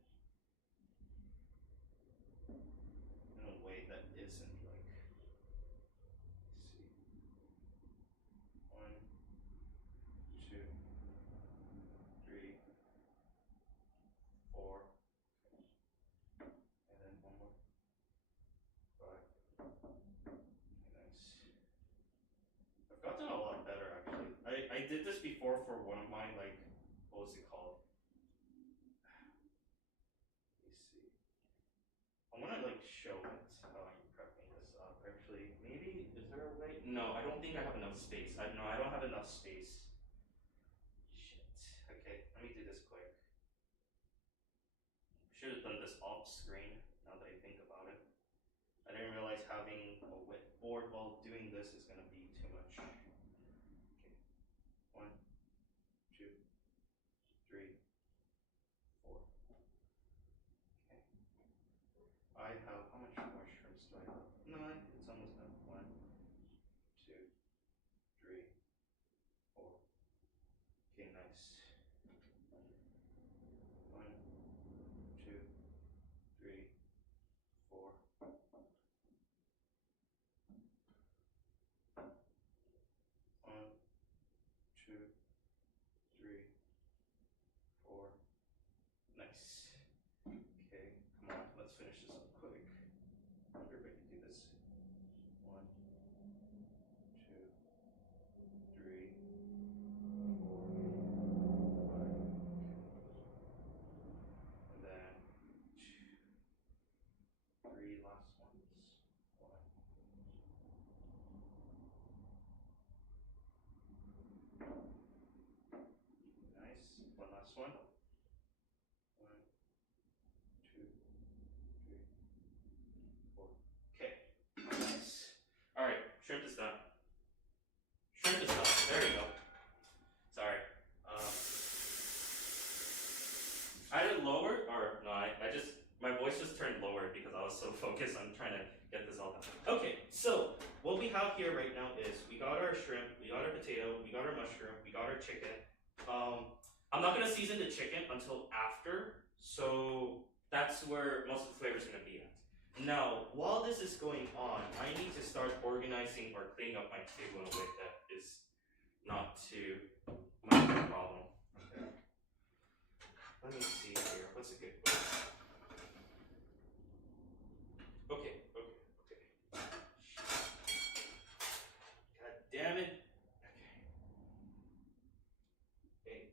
in a way that isn't, like, let's see, 1, 2, 3, 4, and then one more, 5. Nice. I've gotten a lot better, actually. I did this before for one of my, like, what was it called? Let me see. I want to, like, show it how I'm prepping this up. Actually, maybe, is there a way? No, I don't think I have enough space. No, I don't have enough space. Shit. Okay, let me do this quick. Should have done this off screen, now that I think about it. I didn't realize having a wet board while doing this is going to be too much. Okay, 1, 2, 3, 4. Okay. I have, how much more shrimps do I have? No, it's almost done. 1, 2, 3, 4. Okay, nice. 1, 2, 3, 4. 1, 2, 3, 4. Nice. Okay, come on, let's finish this up quick. I wonder if I can do this. 1, 2, 3, 4, 5. And then 2, 3 last ones. 1. Nice. One last one. 1, 2, 3, 4. Okay. Nice. Alright, shrimp is done. Shrimp is done. There you go. Sorry. I had it lowered, or no, my voice just turned lower because I was so focused on trying to get this all done. Okay, so what we have here right now is we got our shrimp, we got our potato, we got our mushroom, we got our chicken. I'm not gonna season the chicken until after, so that's where most of the flavor is gonna be at. Now, while this is going on, I need to start organizing or cleaning up my table in a way that is not too much of a problem. Okay. let me see here. What's a good book? Okay. God damn it. Okay.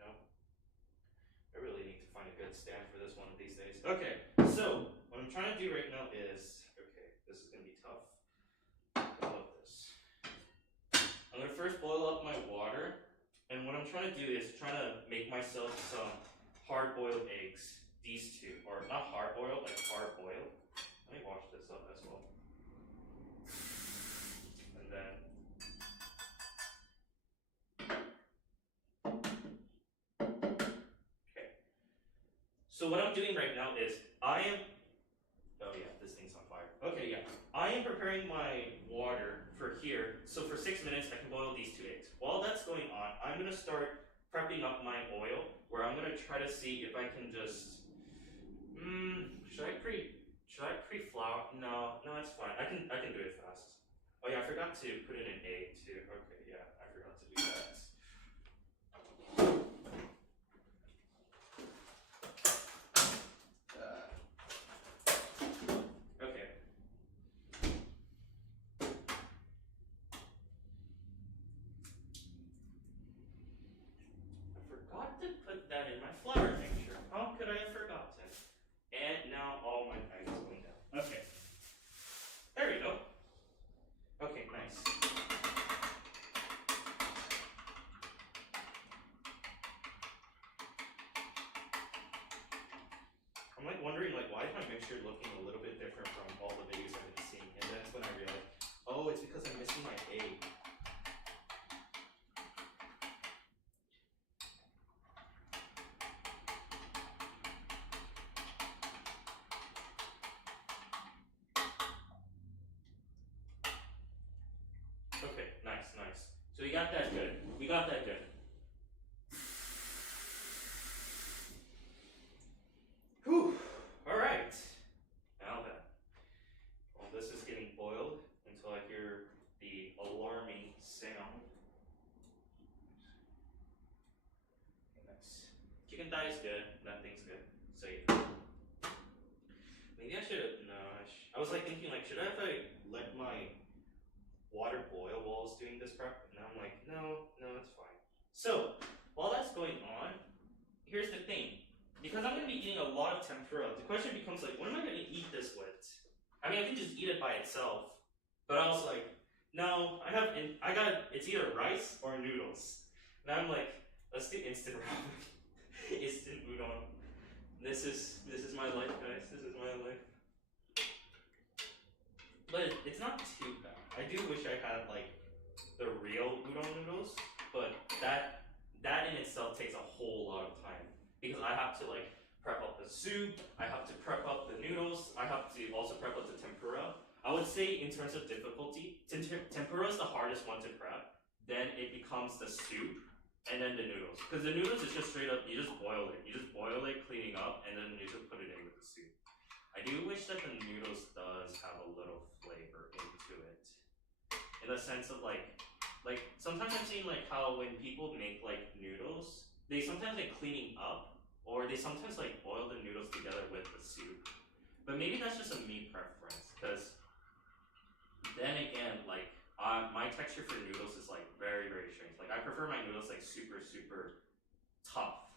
No. I really need to find a good stand for this one of these days. Okay, so what I'm trying to do right now is, okay, this is gonna be tough. I love this. I'm gonna first boil up my water, and what I'm trying to do is trying to make myself some hard-boiled eggs. These two, or not hard-boiled, like hard-boiled. Let me wash this up as well. And then so what I'm doing right now is oh yeah, this thing's on fire. Okay, yeah. I am preparing my water for here. So for 6 minutes, I can boil these 2 eggs. While that's going on, I'm gonna start prepping up my oil, where I'm gonna try to see if I can just, should I pre-flour? No, it's fine. I can do it fast. Oh yeah, I forgot to put in an egg too. Okay, yeah, I forgot to do that. To put that in my flour mixture. How could I have forgotten? And now all my eggs is going down. Okay. There we go. Okay, nice. I'm like wondering why is my mixture looking a little bit different from all the videos I've been seeing, and that's when I realized, oh, it's because I'm missing my egg. Okay, nice. So we got that good. Whew. Alright. Now then. Well, this is getting boiled until I hear the alarming sound. Okay, nice. Chicken thigh is good. Nothing's good. Safe. Maybe I should. No, I was thinking should I have let my water boil while I was doing this prep? And I'm like, no, it's fine. So while that's going on, here's the thing. Because I'm going to be eating a lot of tempura, the question becomes what am I going to eat this with? I mean, I can just eat it by itself. But I was like, no, it's either rice or noodles. And I'm like, let's do instant ramen. Instant udon. This is my life, guys. This is my life. But it's not too bad. I do wish I had the real udon noodles, but that in itself takes a whole lot of time because I have to prep up the soup, I have to prep up the noodles, I have to also prep up the tempura. I would say in terms of difficulty, tempura is the hardest one to prep. Then it becomes the soup, and then the noodles. Because the noodles is just straight up, you just boil it. You just boil it, cleaning up, and then you just put it in with the soup. I do wish that the noodles does have a little flavor into it. In the sense of sometimes I'm seeing how when people make noodles, they sometimes cleaning up, or they sometimes boil the noodles together with the soup. But maybe that's just a me preference, because then again, my texture for noodles is very, very strange. I prefer my noodles super, super tough.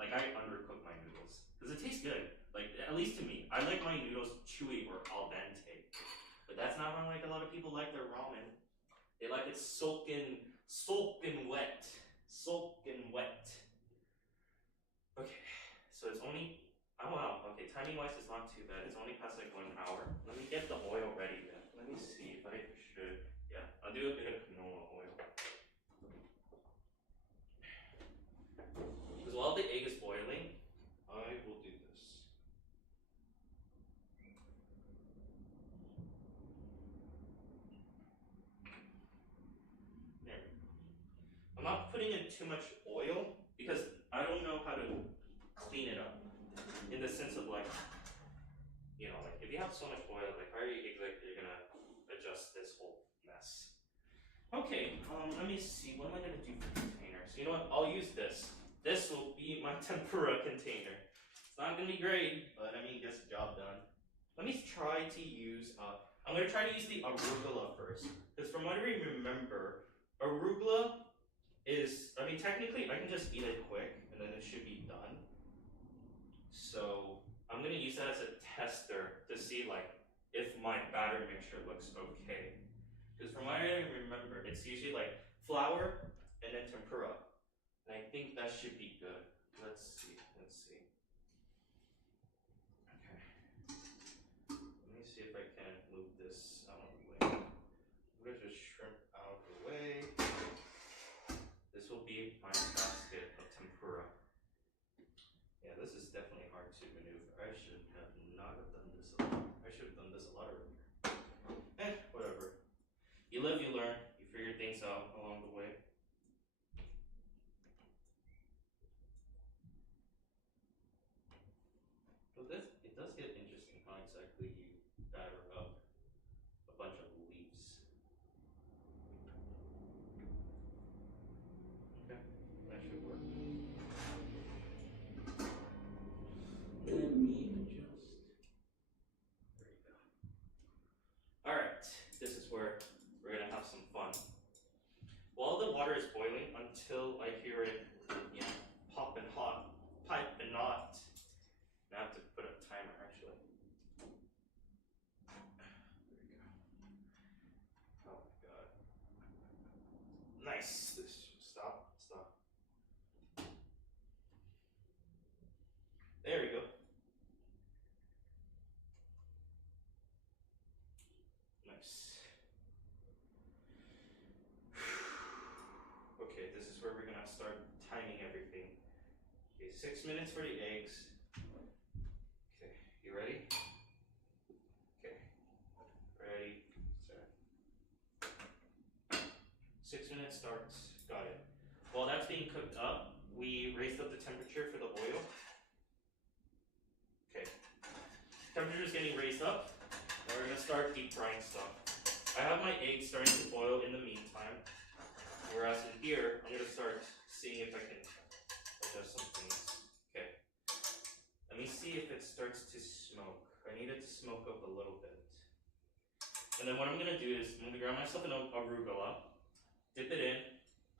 I undercook my noodles because it tastes good. At least to me, I like my noodles chewy or al dente. But that's not how a lot of people like their ramen. They like it soaking wet. Okay, so it's only, oh wow, okay, timing wise it's not too bad. It's only past 1 hour. Let me get the oil ready then. Let me see if I should, yeah, I'll do a bit of canola oil. Because while the egg is boiling, I will do this. There. I'm not putting in too much oil because I don't know how to clean it up. In the sense of if you have so much oil, how are you exactly gonna adjust this whole mess? Okay, let me see. What am I gonna do for containers? You know what? I'll use this. this will be my tempura container. It's not gonna be great, but I mean, gets the job done. Let me try to use, I'm gonna try to use the arugula first. Because from what I remember, arugula is, I mean, technically I can just eat it quick and then it should be done. So I'm gonna use that as a tester to see like if my batter mixture looks okay. Because from what I remember, it's usually like flour and then tempura. And I think that should be good. Let's see. Okay. Let me see if I can move this out of the way. I'm gonna just shrimp out of the way. This will be my basket of tempura. Yeah, this is definitely hard to maneuver. I should have not have done this a lot. I should have done this a lot earlier. Whatever. You live, you learn. You figure things out along the way. So it does get interesting how exactly you batter up a bunch of leaves. Okay, that should work. Let me adjust. There you go. Alright, this is where we're gonna have some fun. While the water is boiling, until I hear it, popping hot, piping hot. Now I have to put a timer actually. There we go. Oh my god. Nice. Stop. There we go. Nice. Okay, this is where we're gonna start timing everything. Okay, 6 minutes for the eggs. Okay, you ready? Okay, ready, set. 6 minutes starts. Got it. While that's being cooked up, we raised up the temperature for the oil. Okay, temperature's getting raised up. Now we're gonna start deep frying stuff. I have my eggs starting to boil in the meantime. Whereas in here, I'm gonna start seeing if I can adjust some things. Okay. Let me see if it starts to smoke. I need it to smoke up a little bit. And then what I'm gonna do is I'm gonna grab myself an arugula, dip it in,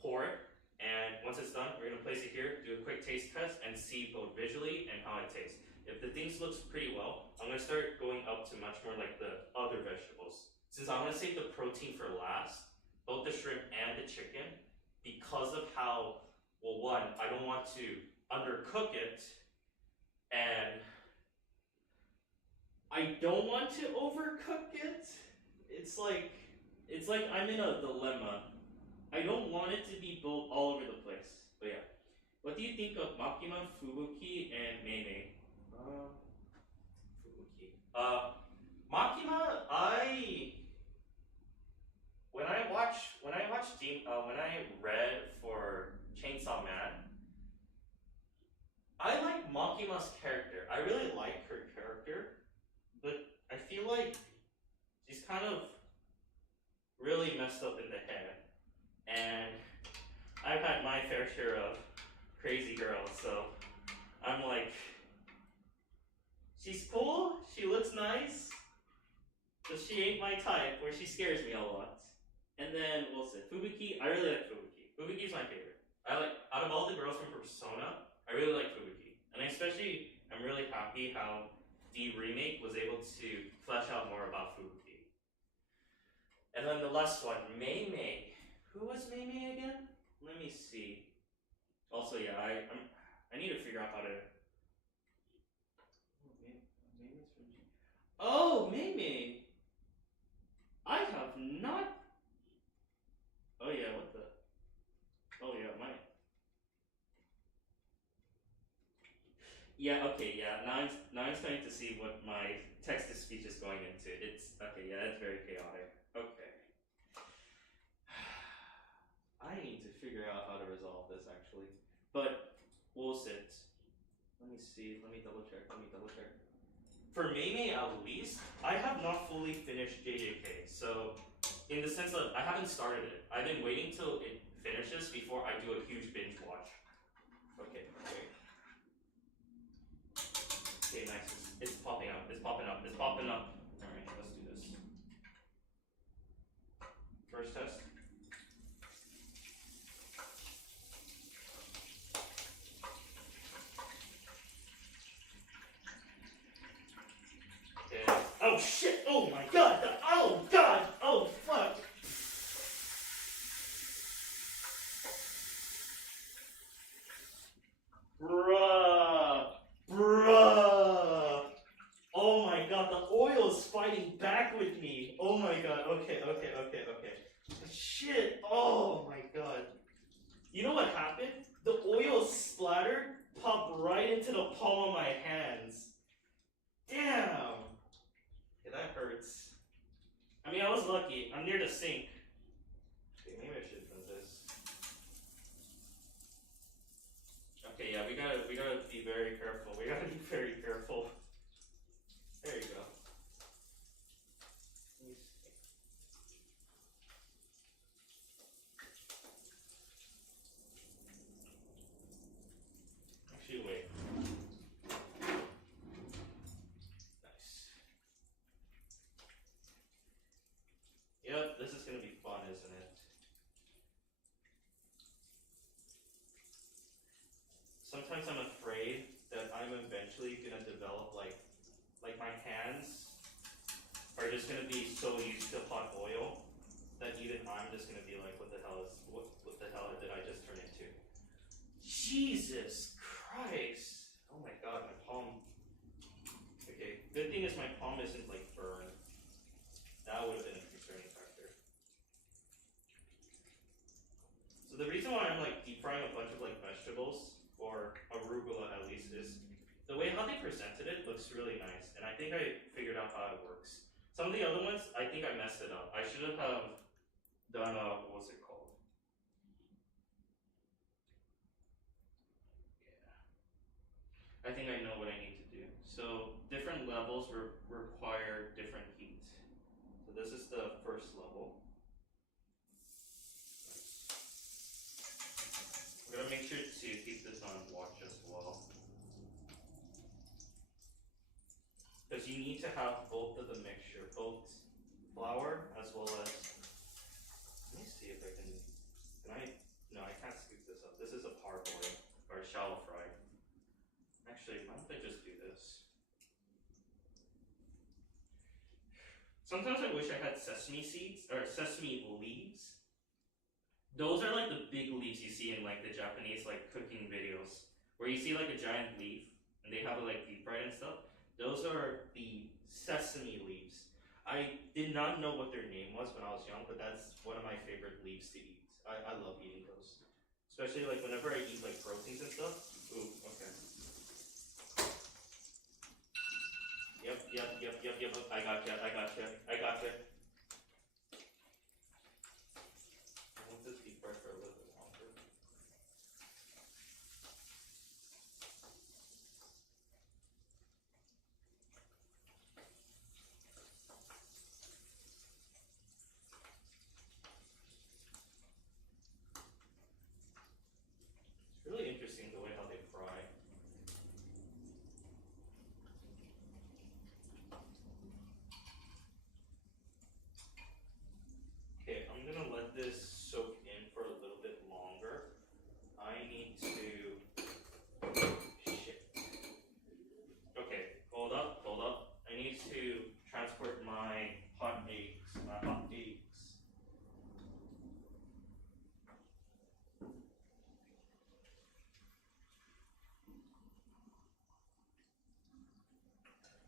pour it, and once it's done, we're gonna place it here, do a quick taste test, and see both visually and how it tastes. If the things looks pretty well, I'm gonna start going up to much more like the other vegetables. Since I'm gonna save the protein for last, both the shrimp and the chicken, because of how, well, one, I don't want to undercook it, and I don't want to overcook it. It's like I'm in a dilemma. I don't want it to be both all over the place. But yeah, what do you think of Makima, Fubuki, and Meimei? Fubuki. Makima, when I read for Chainsaw Man, I like Makima's character. I really like her character, but I feel like she's kind of really messed up in the head. And I've had my fair share of crazy girls, so I'm like, she's cool, she looks nice, but she ain't my type, or she scares me a lot. And then, we'll see, Fubuki, I really like Fubuki. Fubuki's my favorite. I like, out of all the girls from Persona, I really like Fubuki. And I'm really happy how the remake was able to flesh out more about Fubuki. And then the last one, Meimei. Who was Meimei again? Let me see. Also, yeah, I need to figure out how to. Oh, Meimei. I have not. Oh yeah, what the? Oh yeah, my. Yeah, okay, yeah. Now I'm starting to see what my text to speech is going into. It's okay, yeah, it's very chaotic. Okay. I need to figure out how to resolve this actually. But we'll sit. Let me see, let me double check. For Meimei at least, I have not fully finished JJK. So in the sense that I haven't started it. I've been waiting till it finishes before I do a huge binge watch. Okay, wait. Okay, nice. It's popping up. It's popping up. It's popping up. Alright, let's do this. First test. Okay. Oh shit! Oh my god! Oh god! Oh fuck! Bruh! Bruh! Oh my god, the oil's fighting back with me! Oh my god, okay. Shit! Oh my god. You know what happened? The oil splattered, popped right into the palm of my hands. Damn! Okay, that hurts. I mean, I was lucky. I'm near the sink. Okay, maybe I should have done this. Okay, yeah, we gotta be very careful. We gotta be very careful. There you go. Let me see. Actually, wait. Nice. Yep, this is gonna be fun, isn't it? Sometimes I'm afraid that I'm eventually gonna develop like my hands are just gonna be so used to hot oil that even I'm just gonna be like, what the hell did I just turn into? Jesus Christ! Oh my god, my palm. Okay, good thing is my palm isn't like burned. That would have been a concerning factor. So the reason why I'm like deep frying a bunch of like vegetables, or arugula at least, is the way how they presented it looks really nice, and I think I figured out how it works. Some of the other ones, I think I messed it up. I should have done what was it called? Yeah, I think I know what I need to do. So different levels require different heat. So this is the first level. We're gonna make sure to keep this on watch as well, because you need to have both of the mixture, both flour as well as. Let me see if I can. No, I can't scoop this up. This is a parboil or a shallow fry. Actually, why don't I just do this? Sometimes I wish I had sesame seeds or sesame leaves. Those are like the big leaves you see in like the Japanese like cooking videos, where you see like a giant leaf and they have it like deep fried and stuff. Those are the sesame leaves. I did not know what their name was when I was young, but that's one of my favorite leaves to eat. I love eating those, especially like whenever I eat like proteins and stuff. Ooh, okay. Yep. I gotcha. I want this deep fried for a little bit longer. It's really interesting the way how they fry. Okay, I'm gonna let this soak in for a little bit longer. I need to. Shit. Okay, hold up. I need to transport my hot eggs.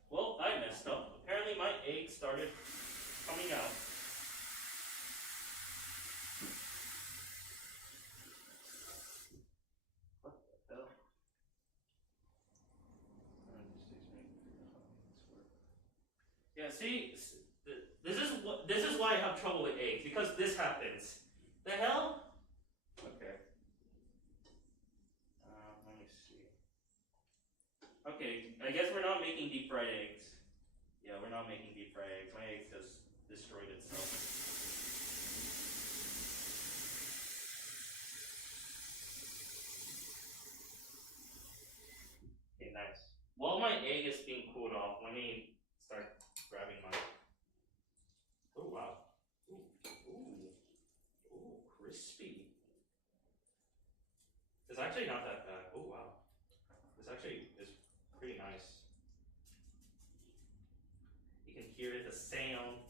Well, I messed up. Apparently, my eggs started coming out. What the hell? Yeah, see, this is why I have trouble with eggs, because this happens. The hell? Okay. Let me see. Okay, I guess we're not making deep fried eggs. Yeah, we're not making deep fried eggs. My eggs just destroyed itself. egg is being cooled off, let me start grabbing my. Oh wow. Ooh, crispy. It's actually not that bad. Oh wow. This actually is pretty nice. You can hear it, the sound.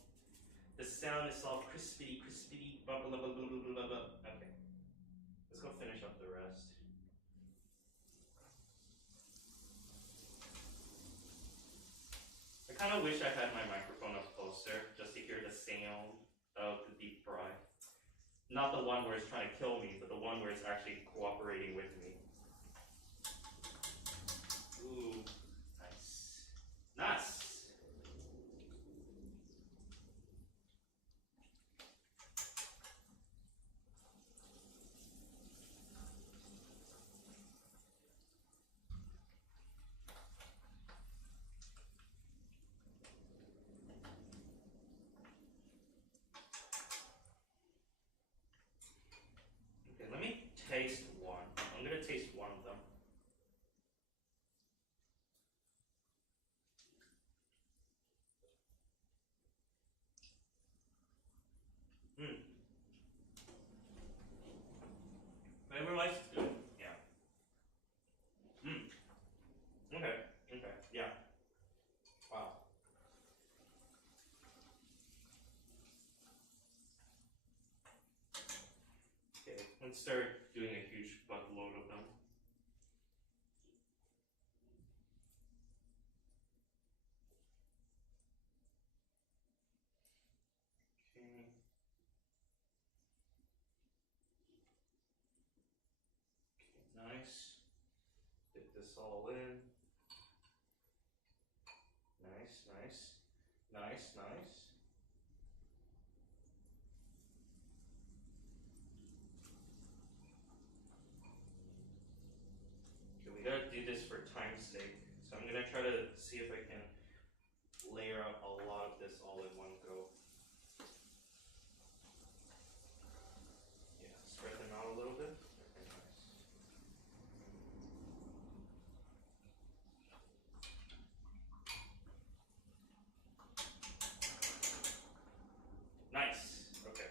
The sound is all crispy, blah blah blah blah blah blah blah. Okay. Let's go finish up the rest. I kind of wish I had my microphone up closer just to hear the sound of the deep fry. Not the one where it's trying to kill me, but the one where it's actually cooperating with me. Ooh, nice. Nice! Okay, let me taste one. I'm gonna taste one of them. Flavor-wise, it's good. Yeah. Okay. Yeah. Wow. Okay, let's start doing a huge buttload of them. Okay. Nice. Get this all in. Nice. Okay, we gotta do this for time's sake. So I'm gonna try to see if I can layer out a lot of this all in one go. Yeah, spread them out a little bit. Okay, nice. Nice. Okay.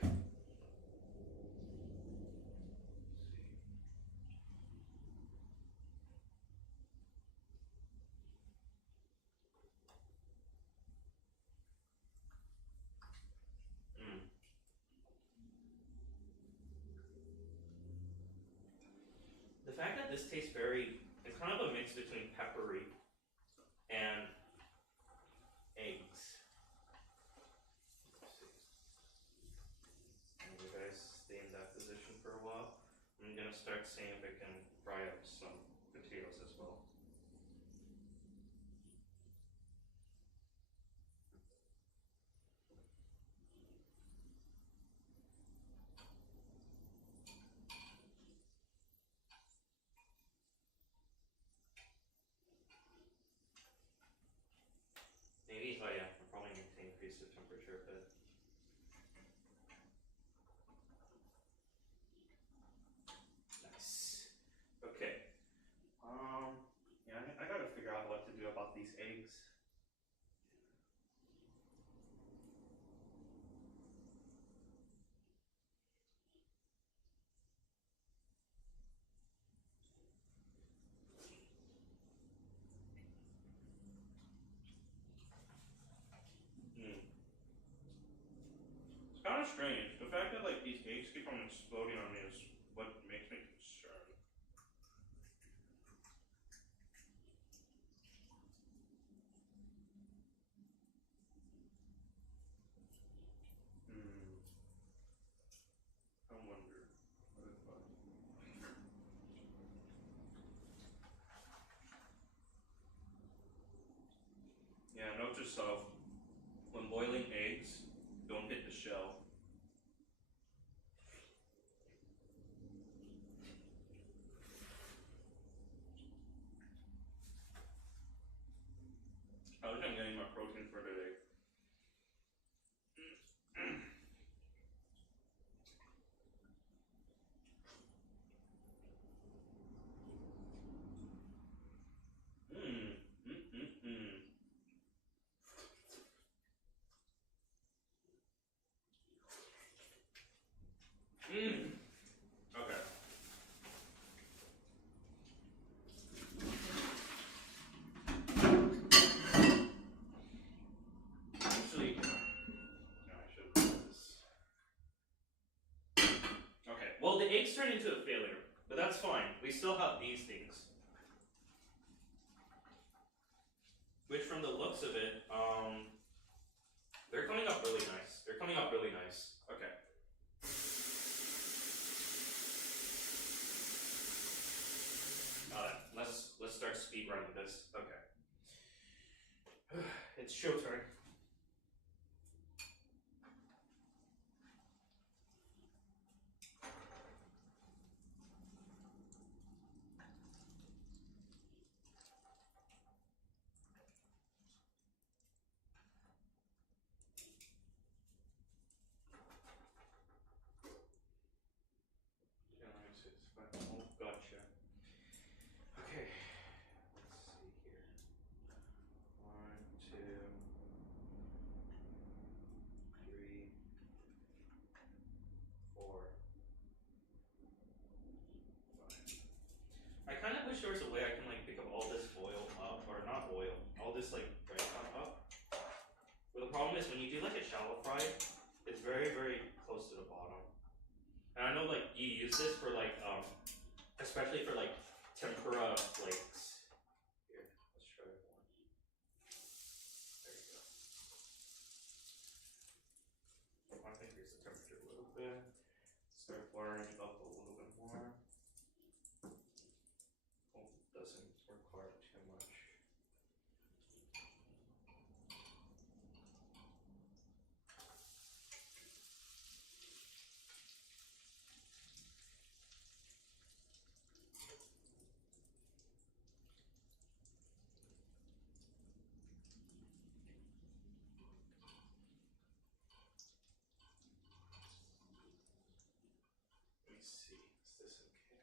The fact that this tastes it's kind of a mix between peppery and eggs. And you guys stay in that position for a while. I'm gonna start seeing if I can fry up some potatoes as well. Maybe, oh yeah, I probably need to increase the temperature a bit. Nice. Okay. Yeah, I gotta figure out what to do about these eggs. It's kind of strange. The fact that like these eggs keep on exploding on me is what makes me concerned. I wonder. Yeah, note to self, when boiling eggs, don't hit the shell. I think I'm getting my protein for today. base turned into a failure, but that's fine. We still have these things. Which from the looks of it, they're coming up really nice. They're coming up really nice. Okay. Let's start speed running this. Okay. It's showtime. Oh, gotcha. Okay. Let's see here. 1, 2, 3, 4, 5. I kind of wish there was a way I can like pick up all this oil up, or not oil, all this like breadcrumb up. But the problem is when you do like a shallow fry, it's very, very close to the bottom. And I know like you use this for like especially for like tempura flakes. Here, let's try one. There you go. I want to increase the temperature a little bit. Start firing up a little bit more. Hope it doesn't require too much. Let me see. Is this okay?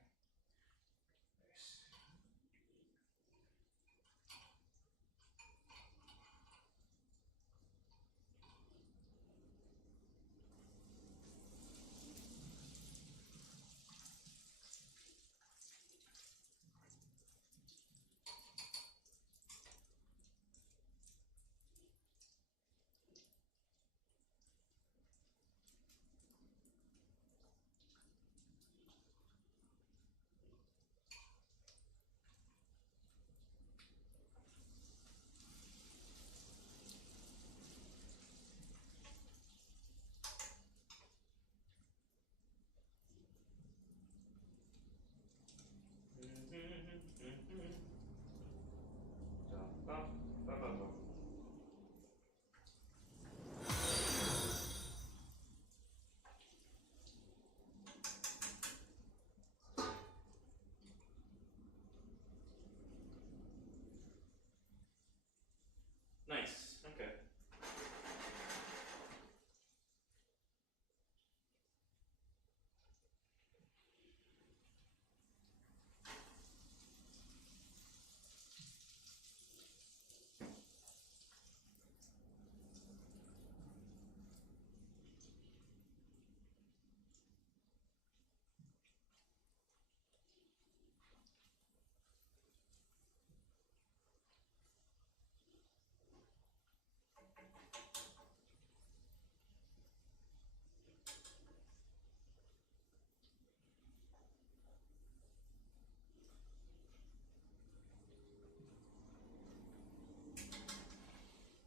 Nice. Nice. Okay.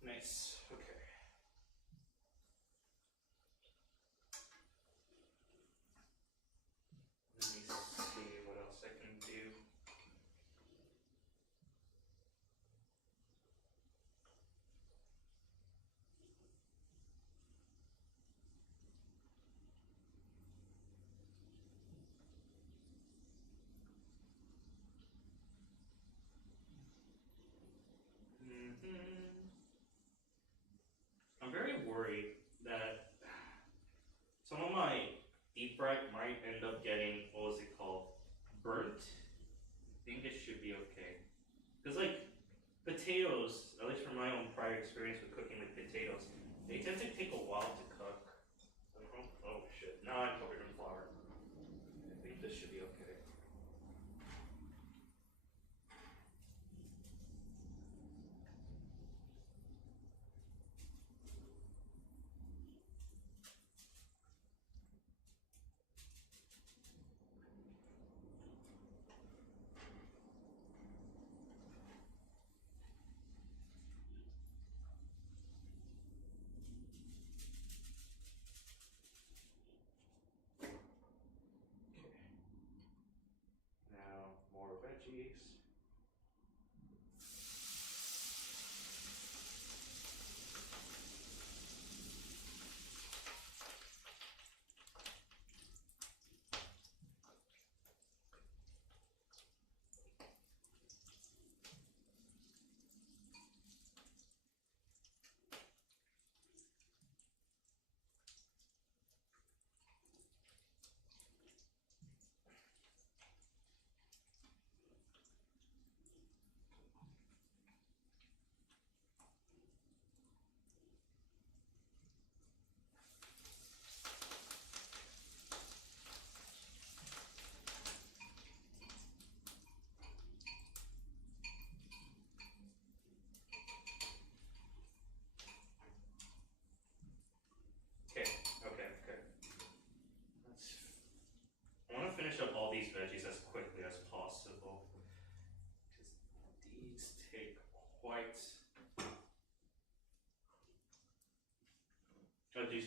Nice. Okay. Let me see what else I can do. I'm very worried that some of my deep fry might end up getting, what was it called, burnt. I think it should be okay. Because like potatoes, at least from my own prior experience with cooking with potatoes, they tend to take a while to cook. Oh shit, now I'm covered in flour. I think this should be okay.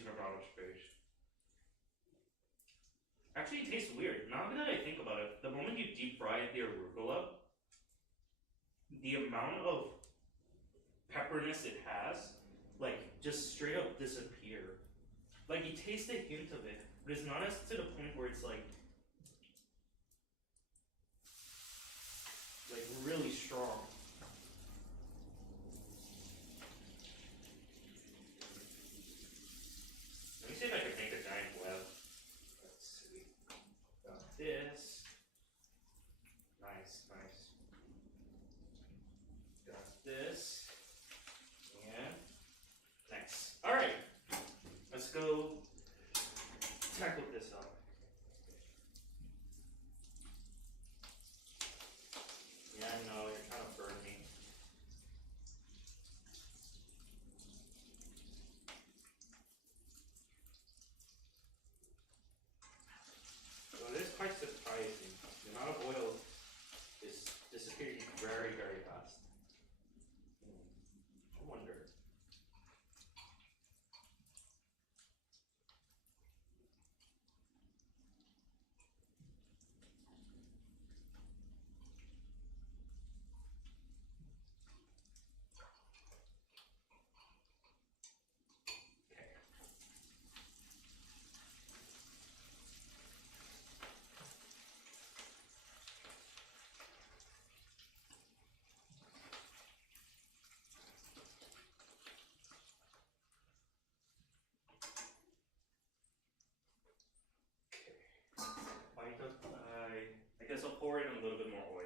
have that much space. Actually, it tastes weird. Now that I think about it, the moment you deep fry the arugula, the amount of pepperness it has, like, just straight up disappear. Like, you taste a hint of it, but it's not as to the point where it's like really strong. Let me see if I can make a giant web. Let's see. Got this. Nice, nice. Got this. And nice. Alright. Let's go tackle this up. Yeah, I know, you're trying to burn me. Well, it is quite surprising. The amount of oil is dissipating very, very fast. I wonder. I guess I'll pour in a little bit more oil.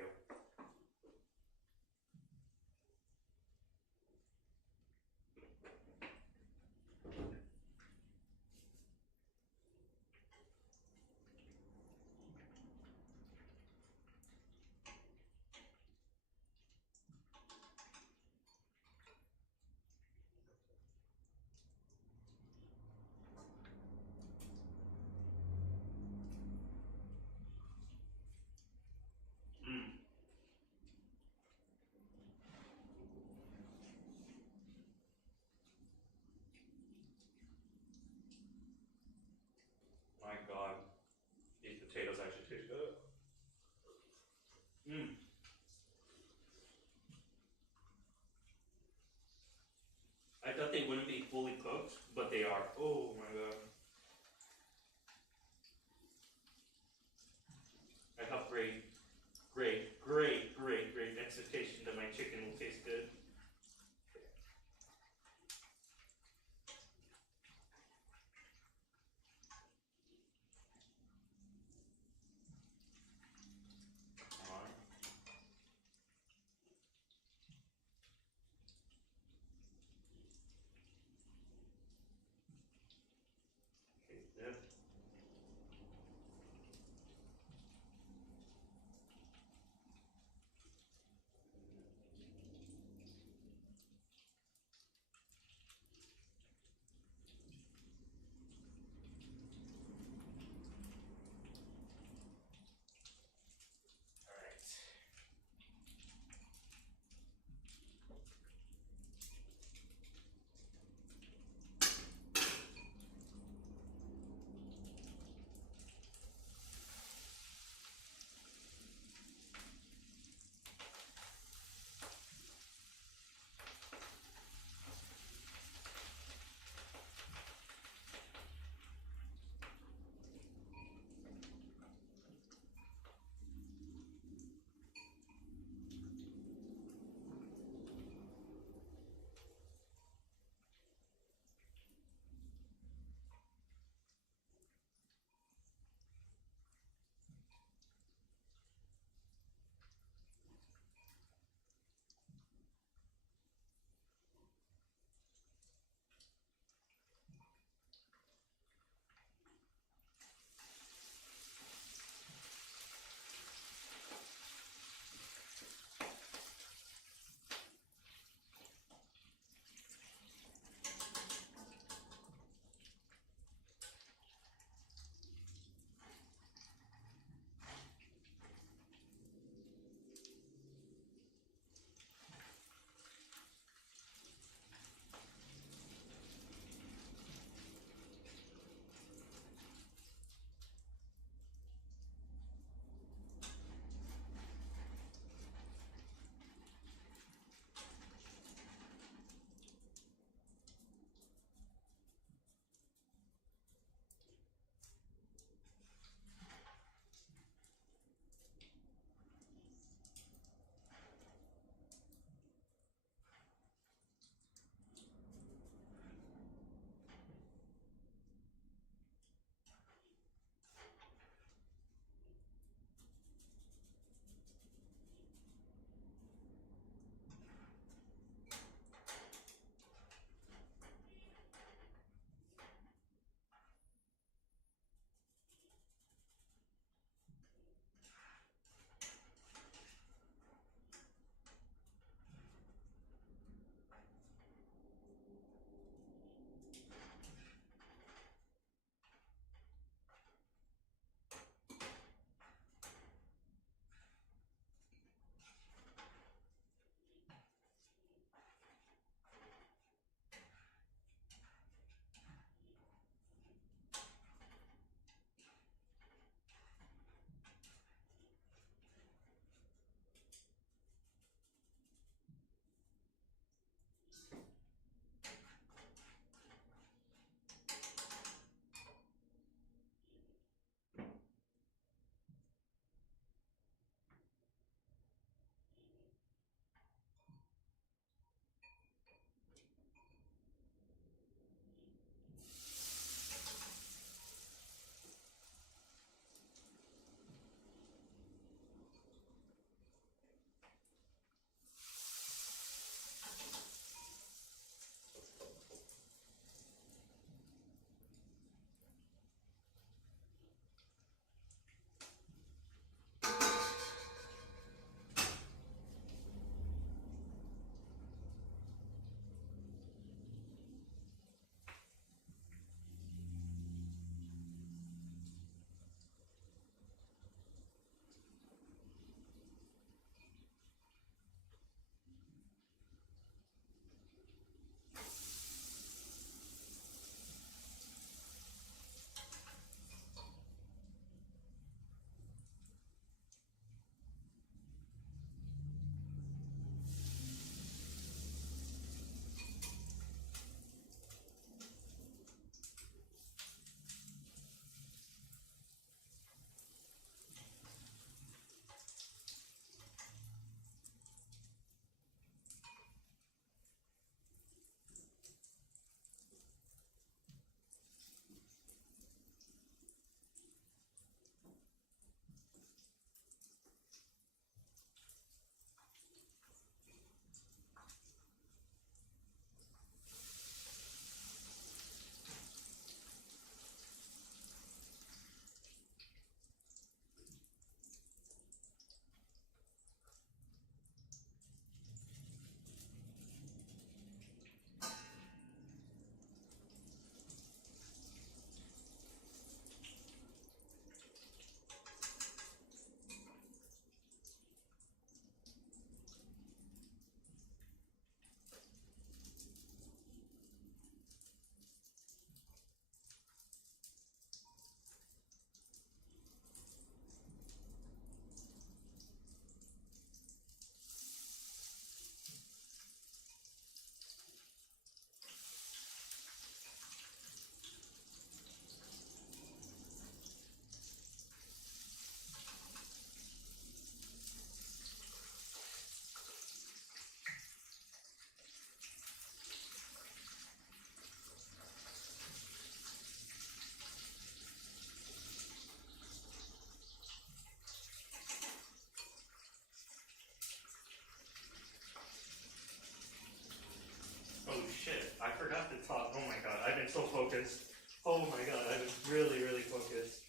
focused. Oh my god, I was really, really focused.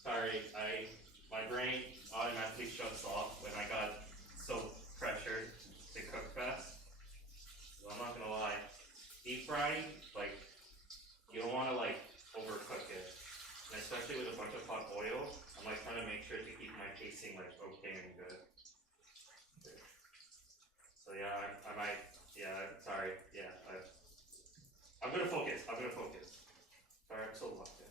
Sorry, my brain automatically shuts off when I got so pressured to cook fast. So I'm not gonna lie, deep frying, like, you don't want to like overcook it, and especially with a bunch of hot oil. I'm like trying to make sure to keep my casing like okay and good. So yeah, I might. Yeah, sorry. Yeah, I'm gonna focus. I'm gonna focus. Sorry, I'm so locked in.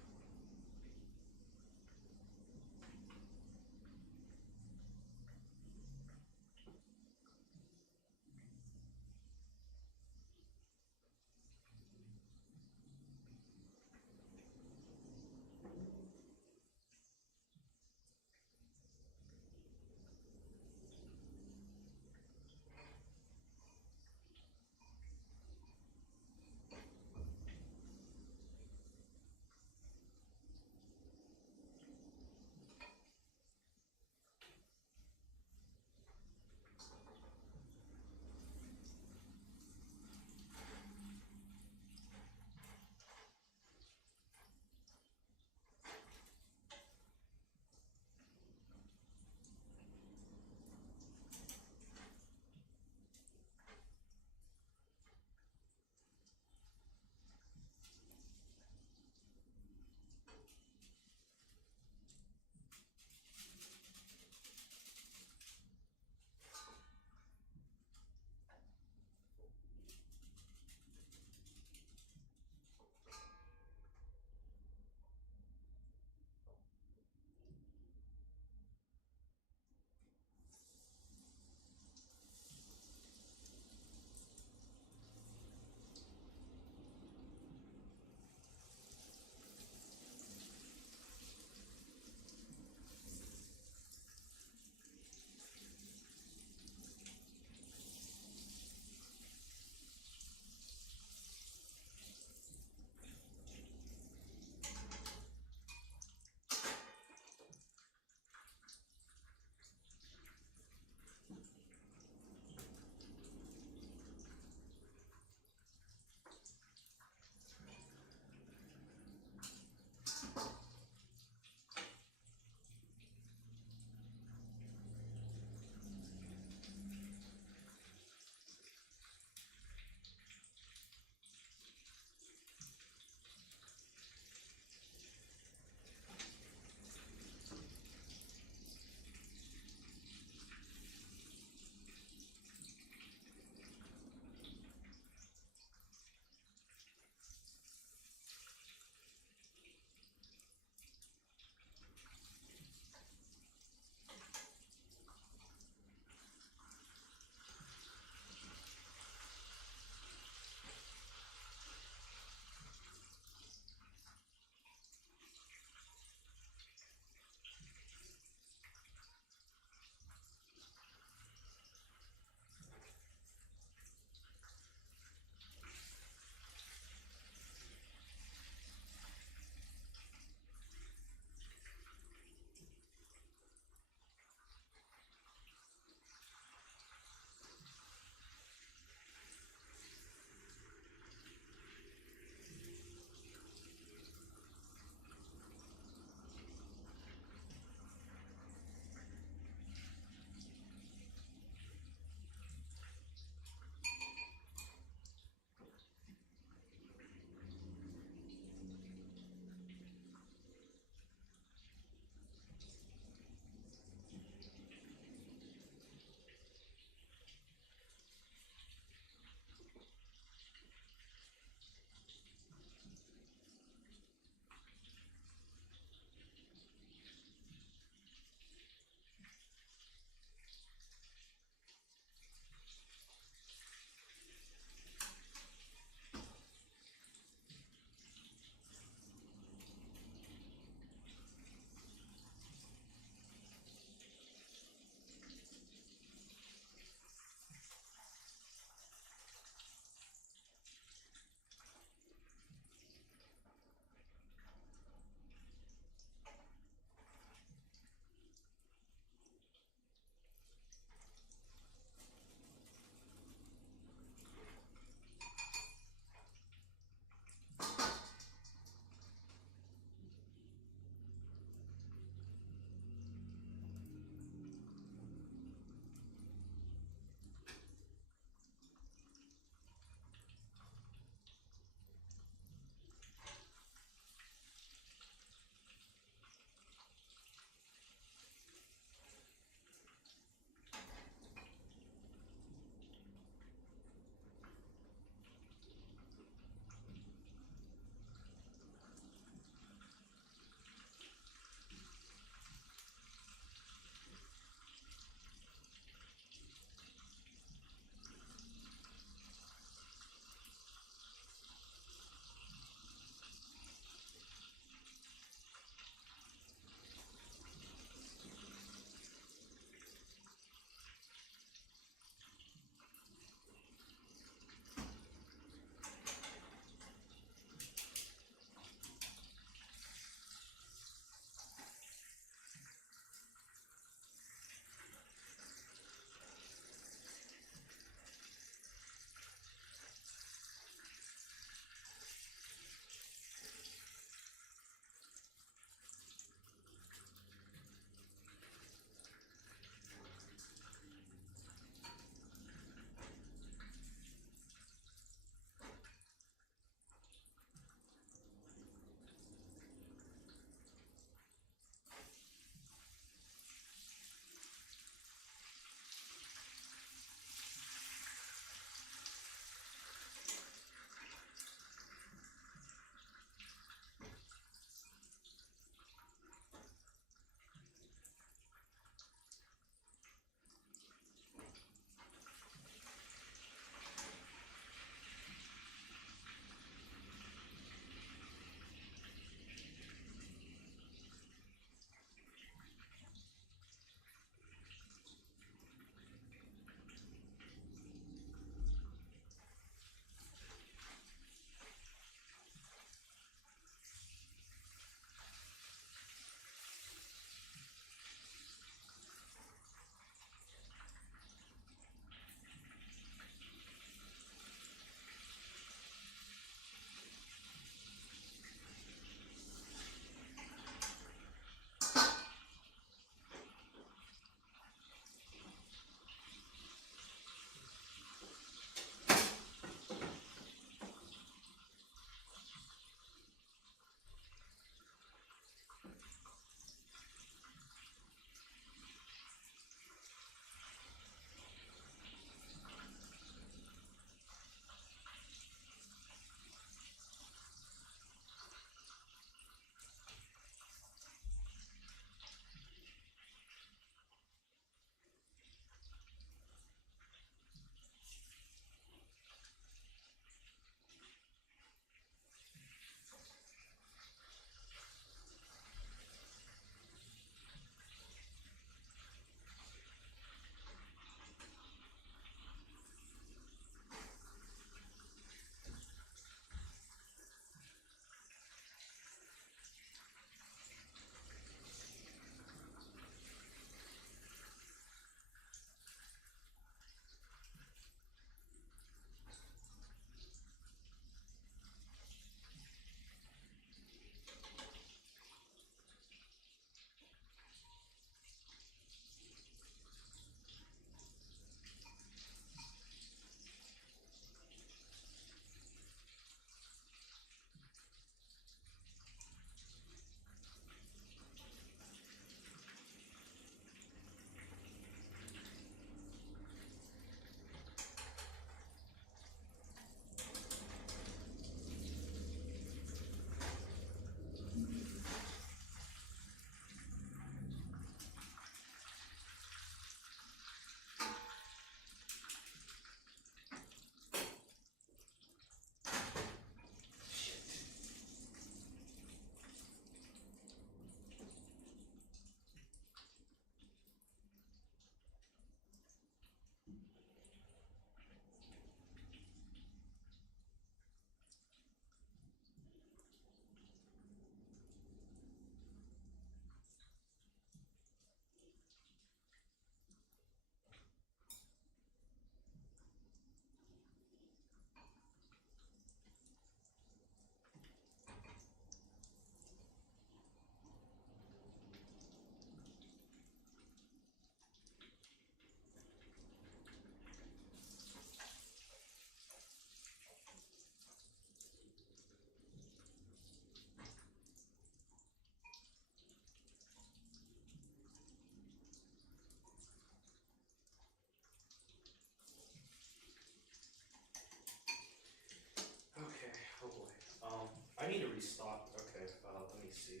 I need to restock. Okay, let me see.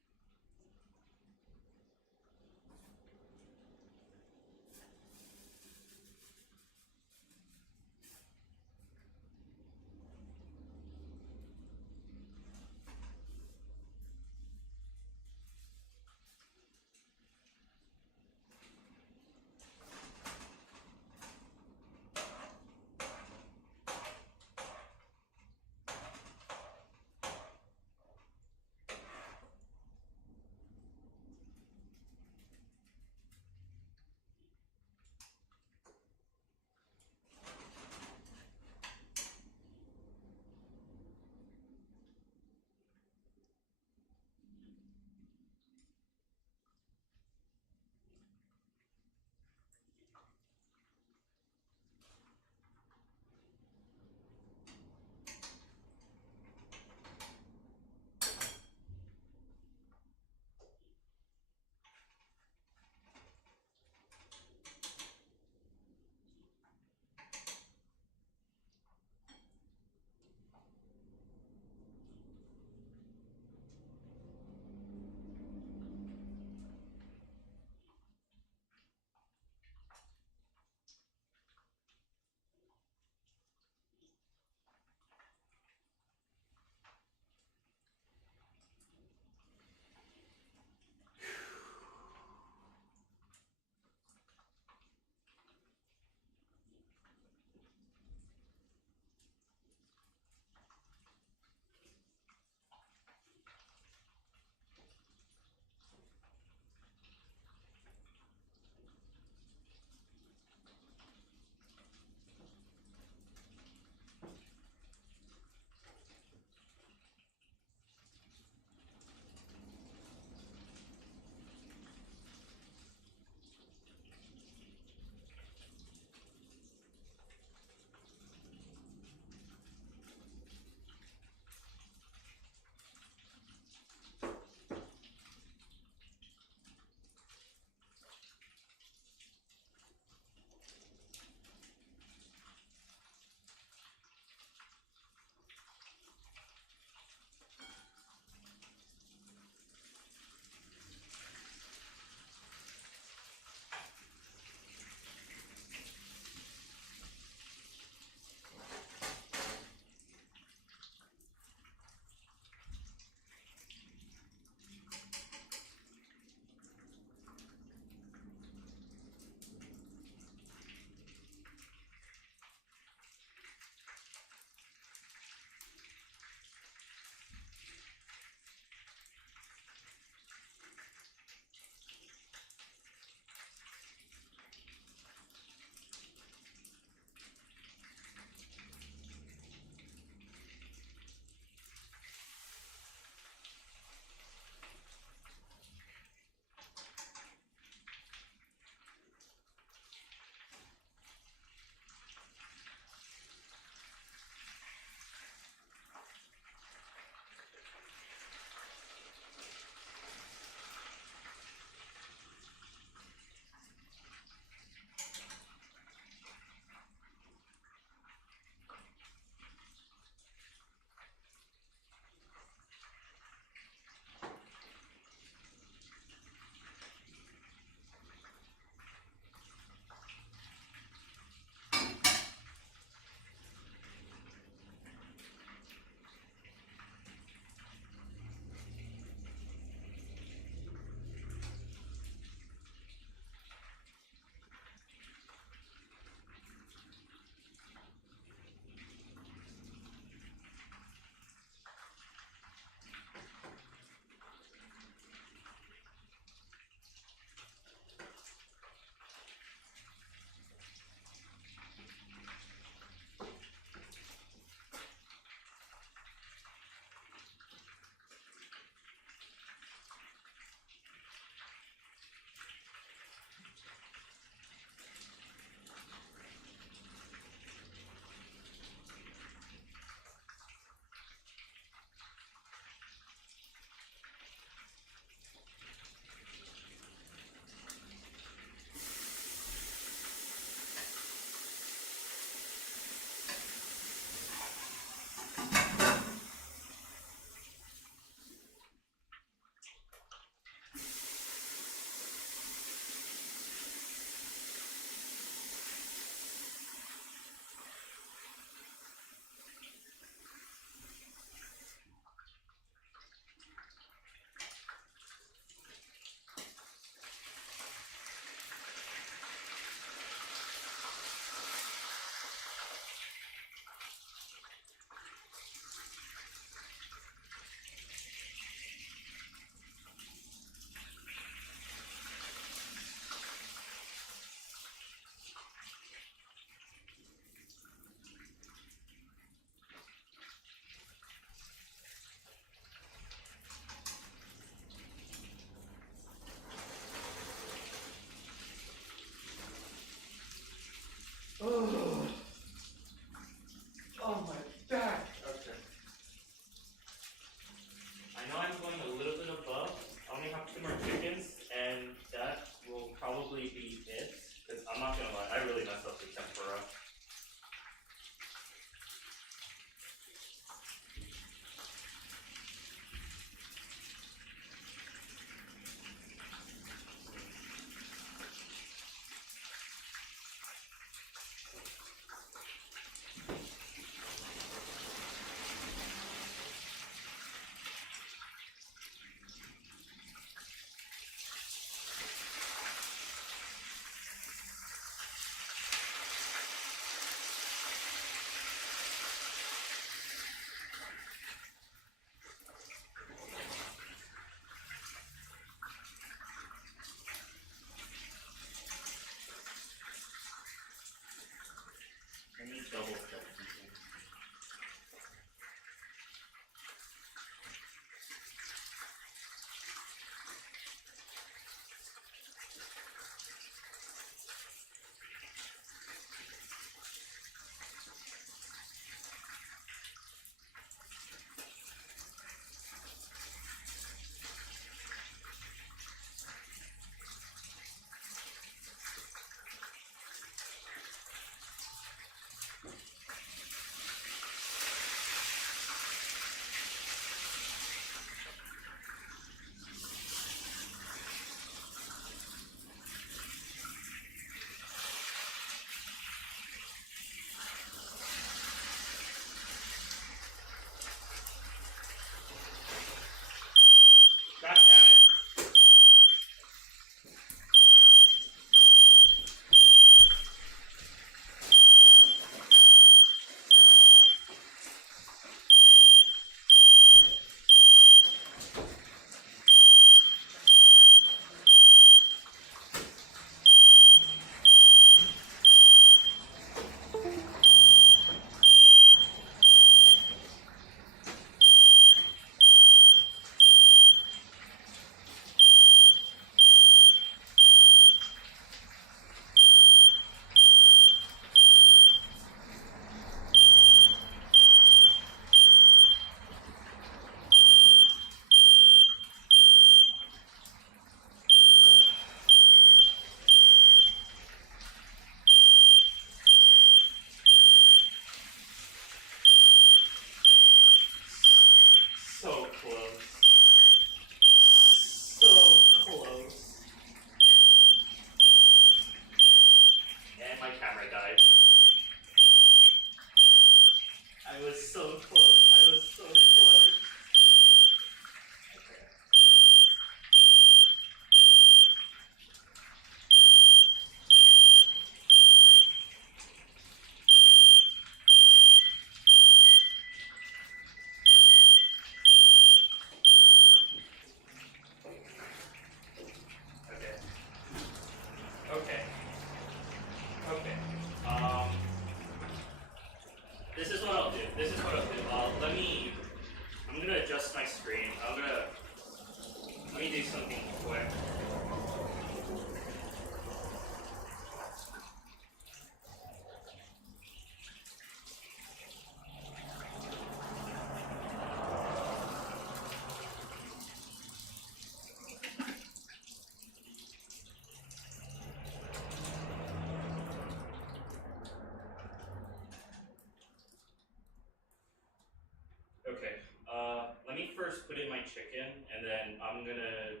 my chicken, and then I'm gonna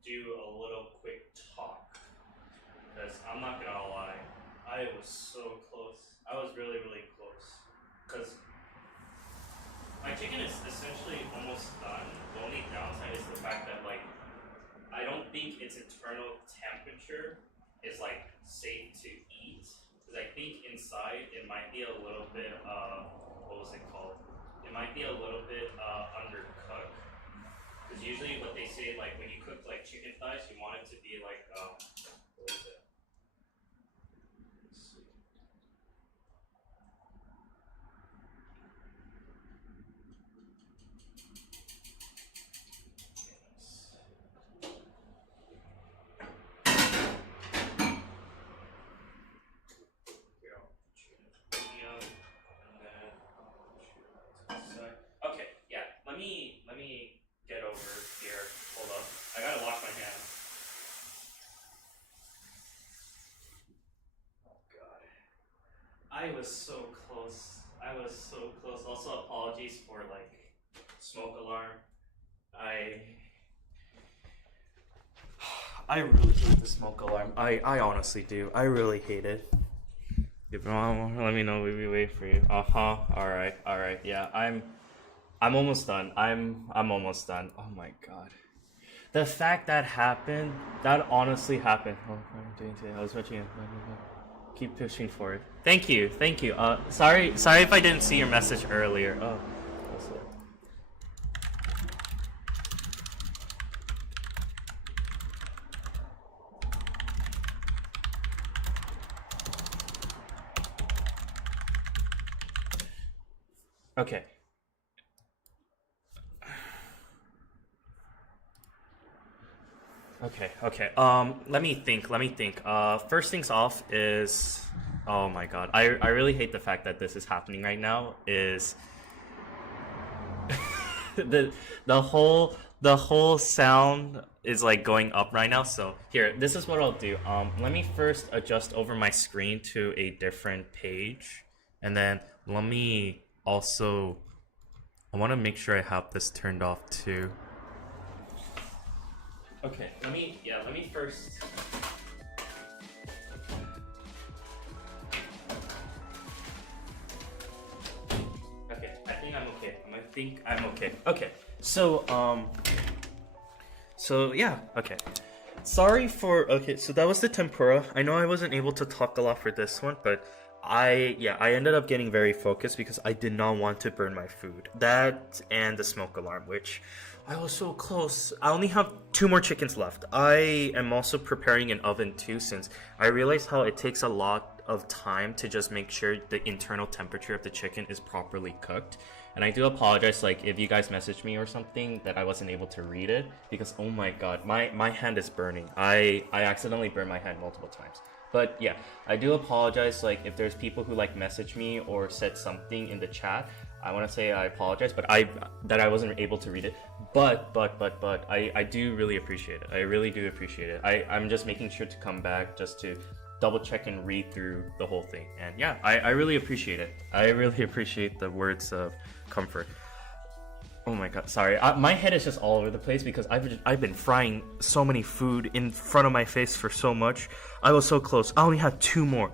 do a little quick talk. Because I'm not gonna lie, I was so close. I was really, really close. Because my chicken is essentially almost done. The only downside is the fact that, like, I don't think its internal temperature is, like, safe to eat. Because I think inside it might be a little bit, what was it called? It might be a little bit undercooked. Because usually what they say, like, when you cook, like, chicken thighs, you want it to be, like, what is it? Let's see. Okay, yeah. Let me get over here. Hold up. I gotta wash my hands. Oh god. I was so close. I was so close. Also, apologies for, like, smoke alarm. I really hate the smoke alarm. I honestly do. I really hate it. Let me know. We wait for you. Alright. Yeah, I'm almost done. I'm almost done. Oh my god. The fact that happened, that honestly happened. Oh, I was watching it. Keep pushing forward. Thank you. Sorry if I didn't see your message earlier. Oh, that's it. Okay. Okay. Let me think. First things off is, oh my god, I really hate the fact that this is happening right now. Is the whole sound is, like, going up right now. So here, this is what I'll do. Let me first adjust over my screen to a different page, and then let me also, I want to make sure I have this turned off too. Okay, let me first. Okay, I think I'm okay. Okay, so yeah, okay. Sorry for, okay, so that was the tempura. I know I wasn't able to talk a lot for this one, but I ended up getting very focused because I did not want to burn my food. That and the smoke alarm, which I was so close. I only have 2 more chickens left. I am also preparing an oven too, since I realized how it takes a lot of time to just make sure the internal temperature of the chicken is properly cooked. And I do apologize, like, if you guys messaged me or something that I wasn't able to read it, because oh my god, my hand is burning. I accidentally burned my hand multiple times. But yeah, I do apologize, like, if there's people who, like, messaged me or said something in the chat. I want to say I apologize, but I wasn't able to read it. But I do really appreciate it. I really do appreciate it. I'm just making sure to come back just to double check and read through the whole thing. And yeah, I really appreciate it. I really appreciate the words of comfort. Oh my god, sorry. My head is just all over the place because I've been frying so many food in front of my face for so much. I was so close. I only have two more,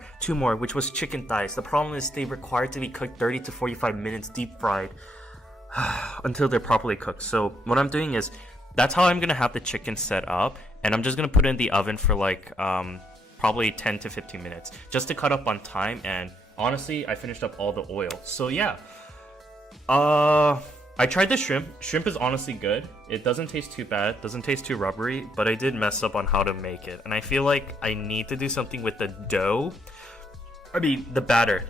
which was chicken thighs. The problem is they require to be cooked 30 to 45 minutes deep fried until they're properly cooked. So what I'm doing is, that's how I'm gonna have the chicken set up, and I'm just gonna put it in the oven for like probably 10 to 15 minutes just to cut up on time. And honestly, I finished up all the oil. So yeah, I tried the shrimp. Shrimp is honestly good. It doesn't taste too bad, doesn't taste too rubbery, but I did mess up on how to make it. And I feel like I need to do something with the dough. I mean, the batter.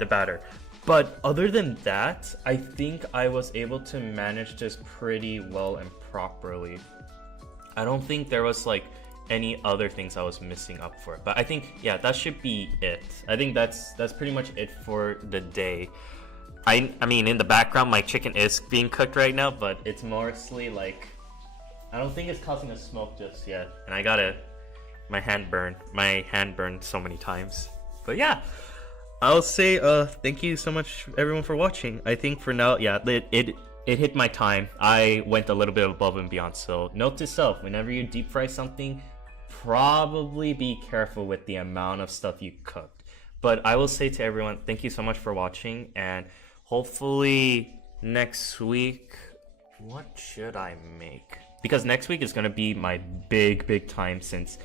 But other than that, I think I was able to manage this pretty well and properly. I don't think there was like any other things I was missing up for. But I think, yeah, that should be it. I think that's pretty much it for the day. I mean, in the background, my chicken is being cooked right now, but it's mostly like, I don't think it's causing a smoke just yet. And I got my hand burned so many times. But yeah, I'll say thank you so much everyone for watching. I think for now, yeah, it hit my time. I went a little bit above and beyond. So note to self, whenever you deep fry something, probably be careful with the amount of stuff you cooked. But I will say to everyone, thank you so much for watching, and hopefully next week, what should I make? Because next week is going to be my big time, since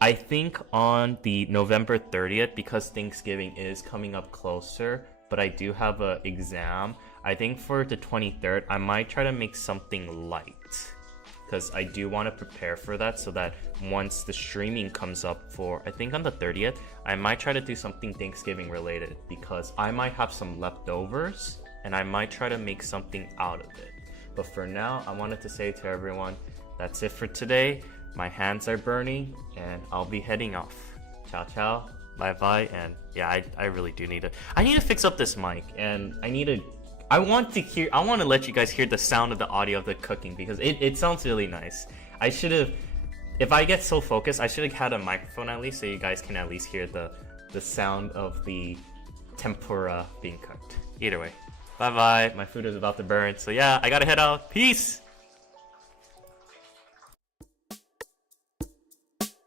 I think on the November 30th, because Thanksgiving is coming up closer, but I do have an exam, I think for the 23rd, I might try to make something light, because I do want to prepare for that, so that once the streaming comes up for, I think on the 30th, I might try to do something Thanksgiving related, because I might have some leftovers, and I might try to make something out of it. But for now, I wanted to say to everyone, that's it for today. My hands are burning, and I'll be heading off. Ciao, ciao, bye bye, and yeah, I really do need to. I need to fix up this mic, and I want to let you guys hear the sound of the audio of the cooking, because it sounds really nice. I should have, if I get so focused, I should have had a microphone at least, so you guys can at least hear the sound of the tempura being cooked. Either way, bye bye. My food is about to burn, so yeah, I gotta head out. Peace.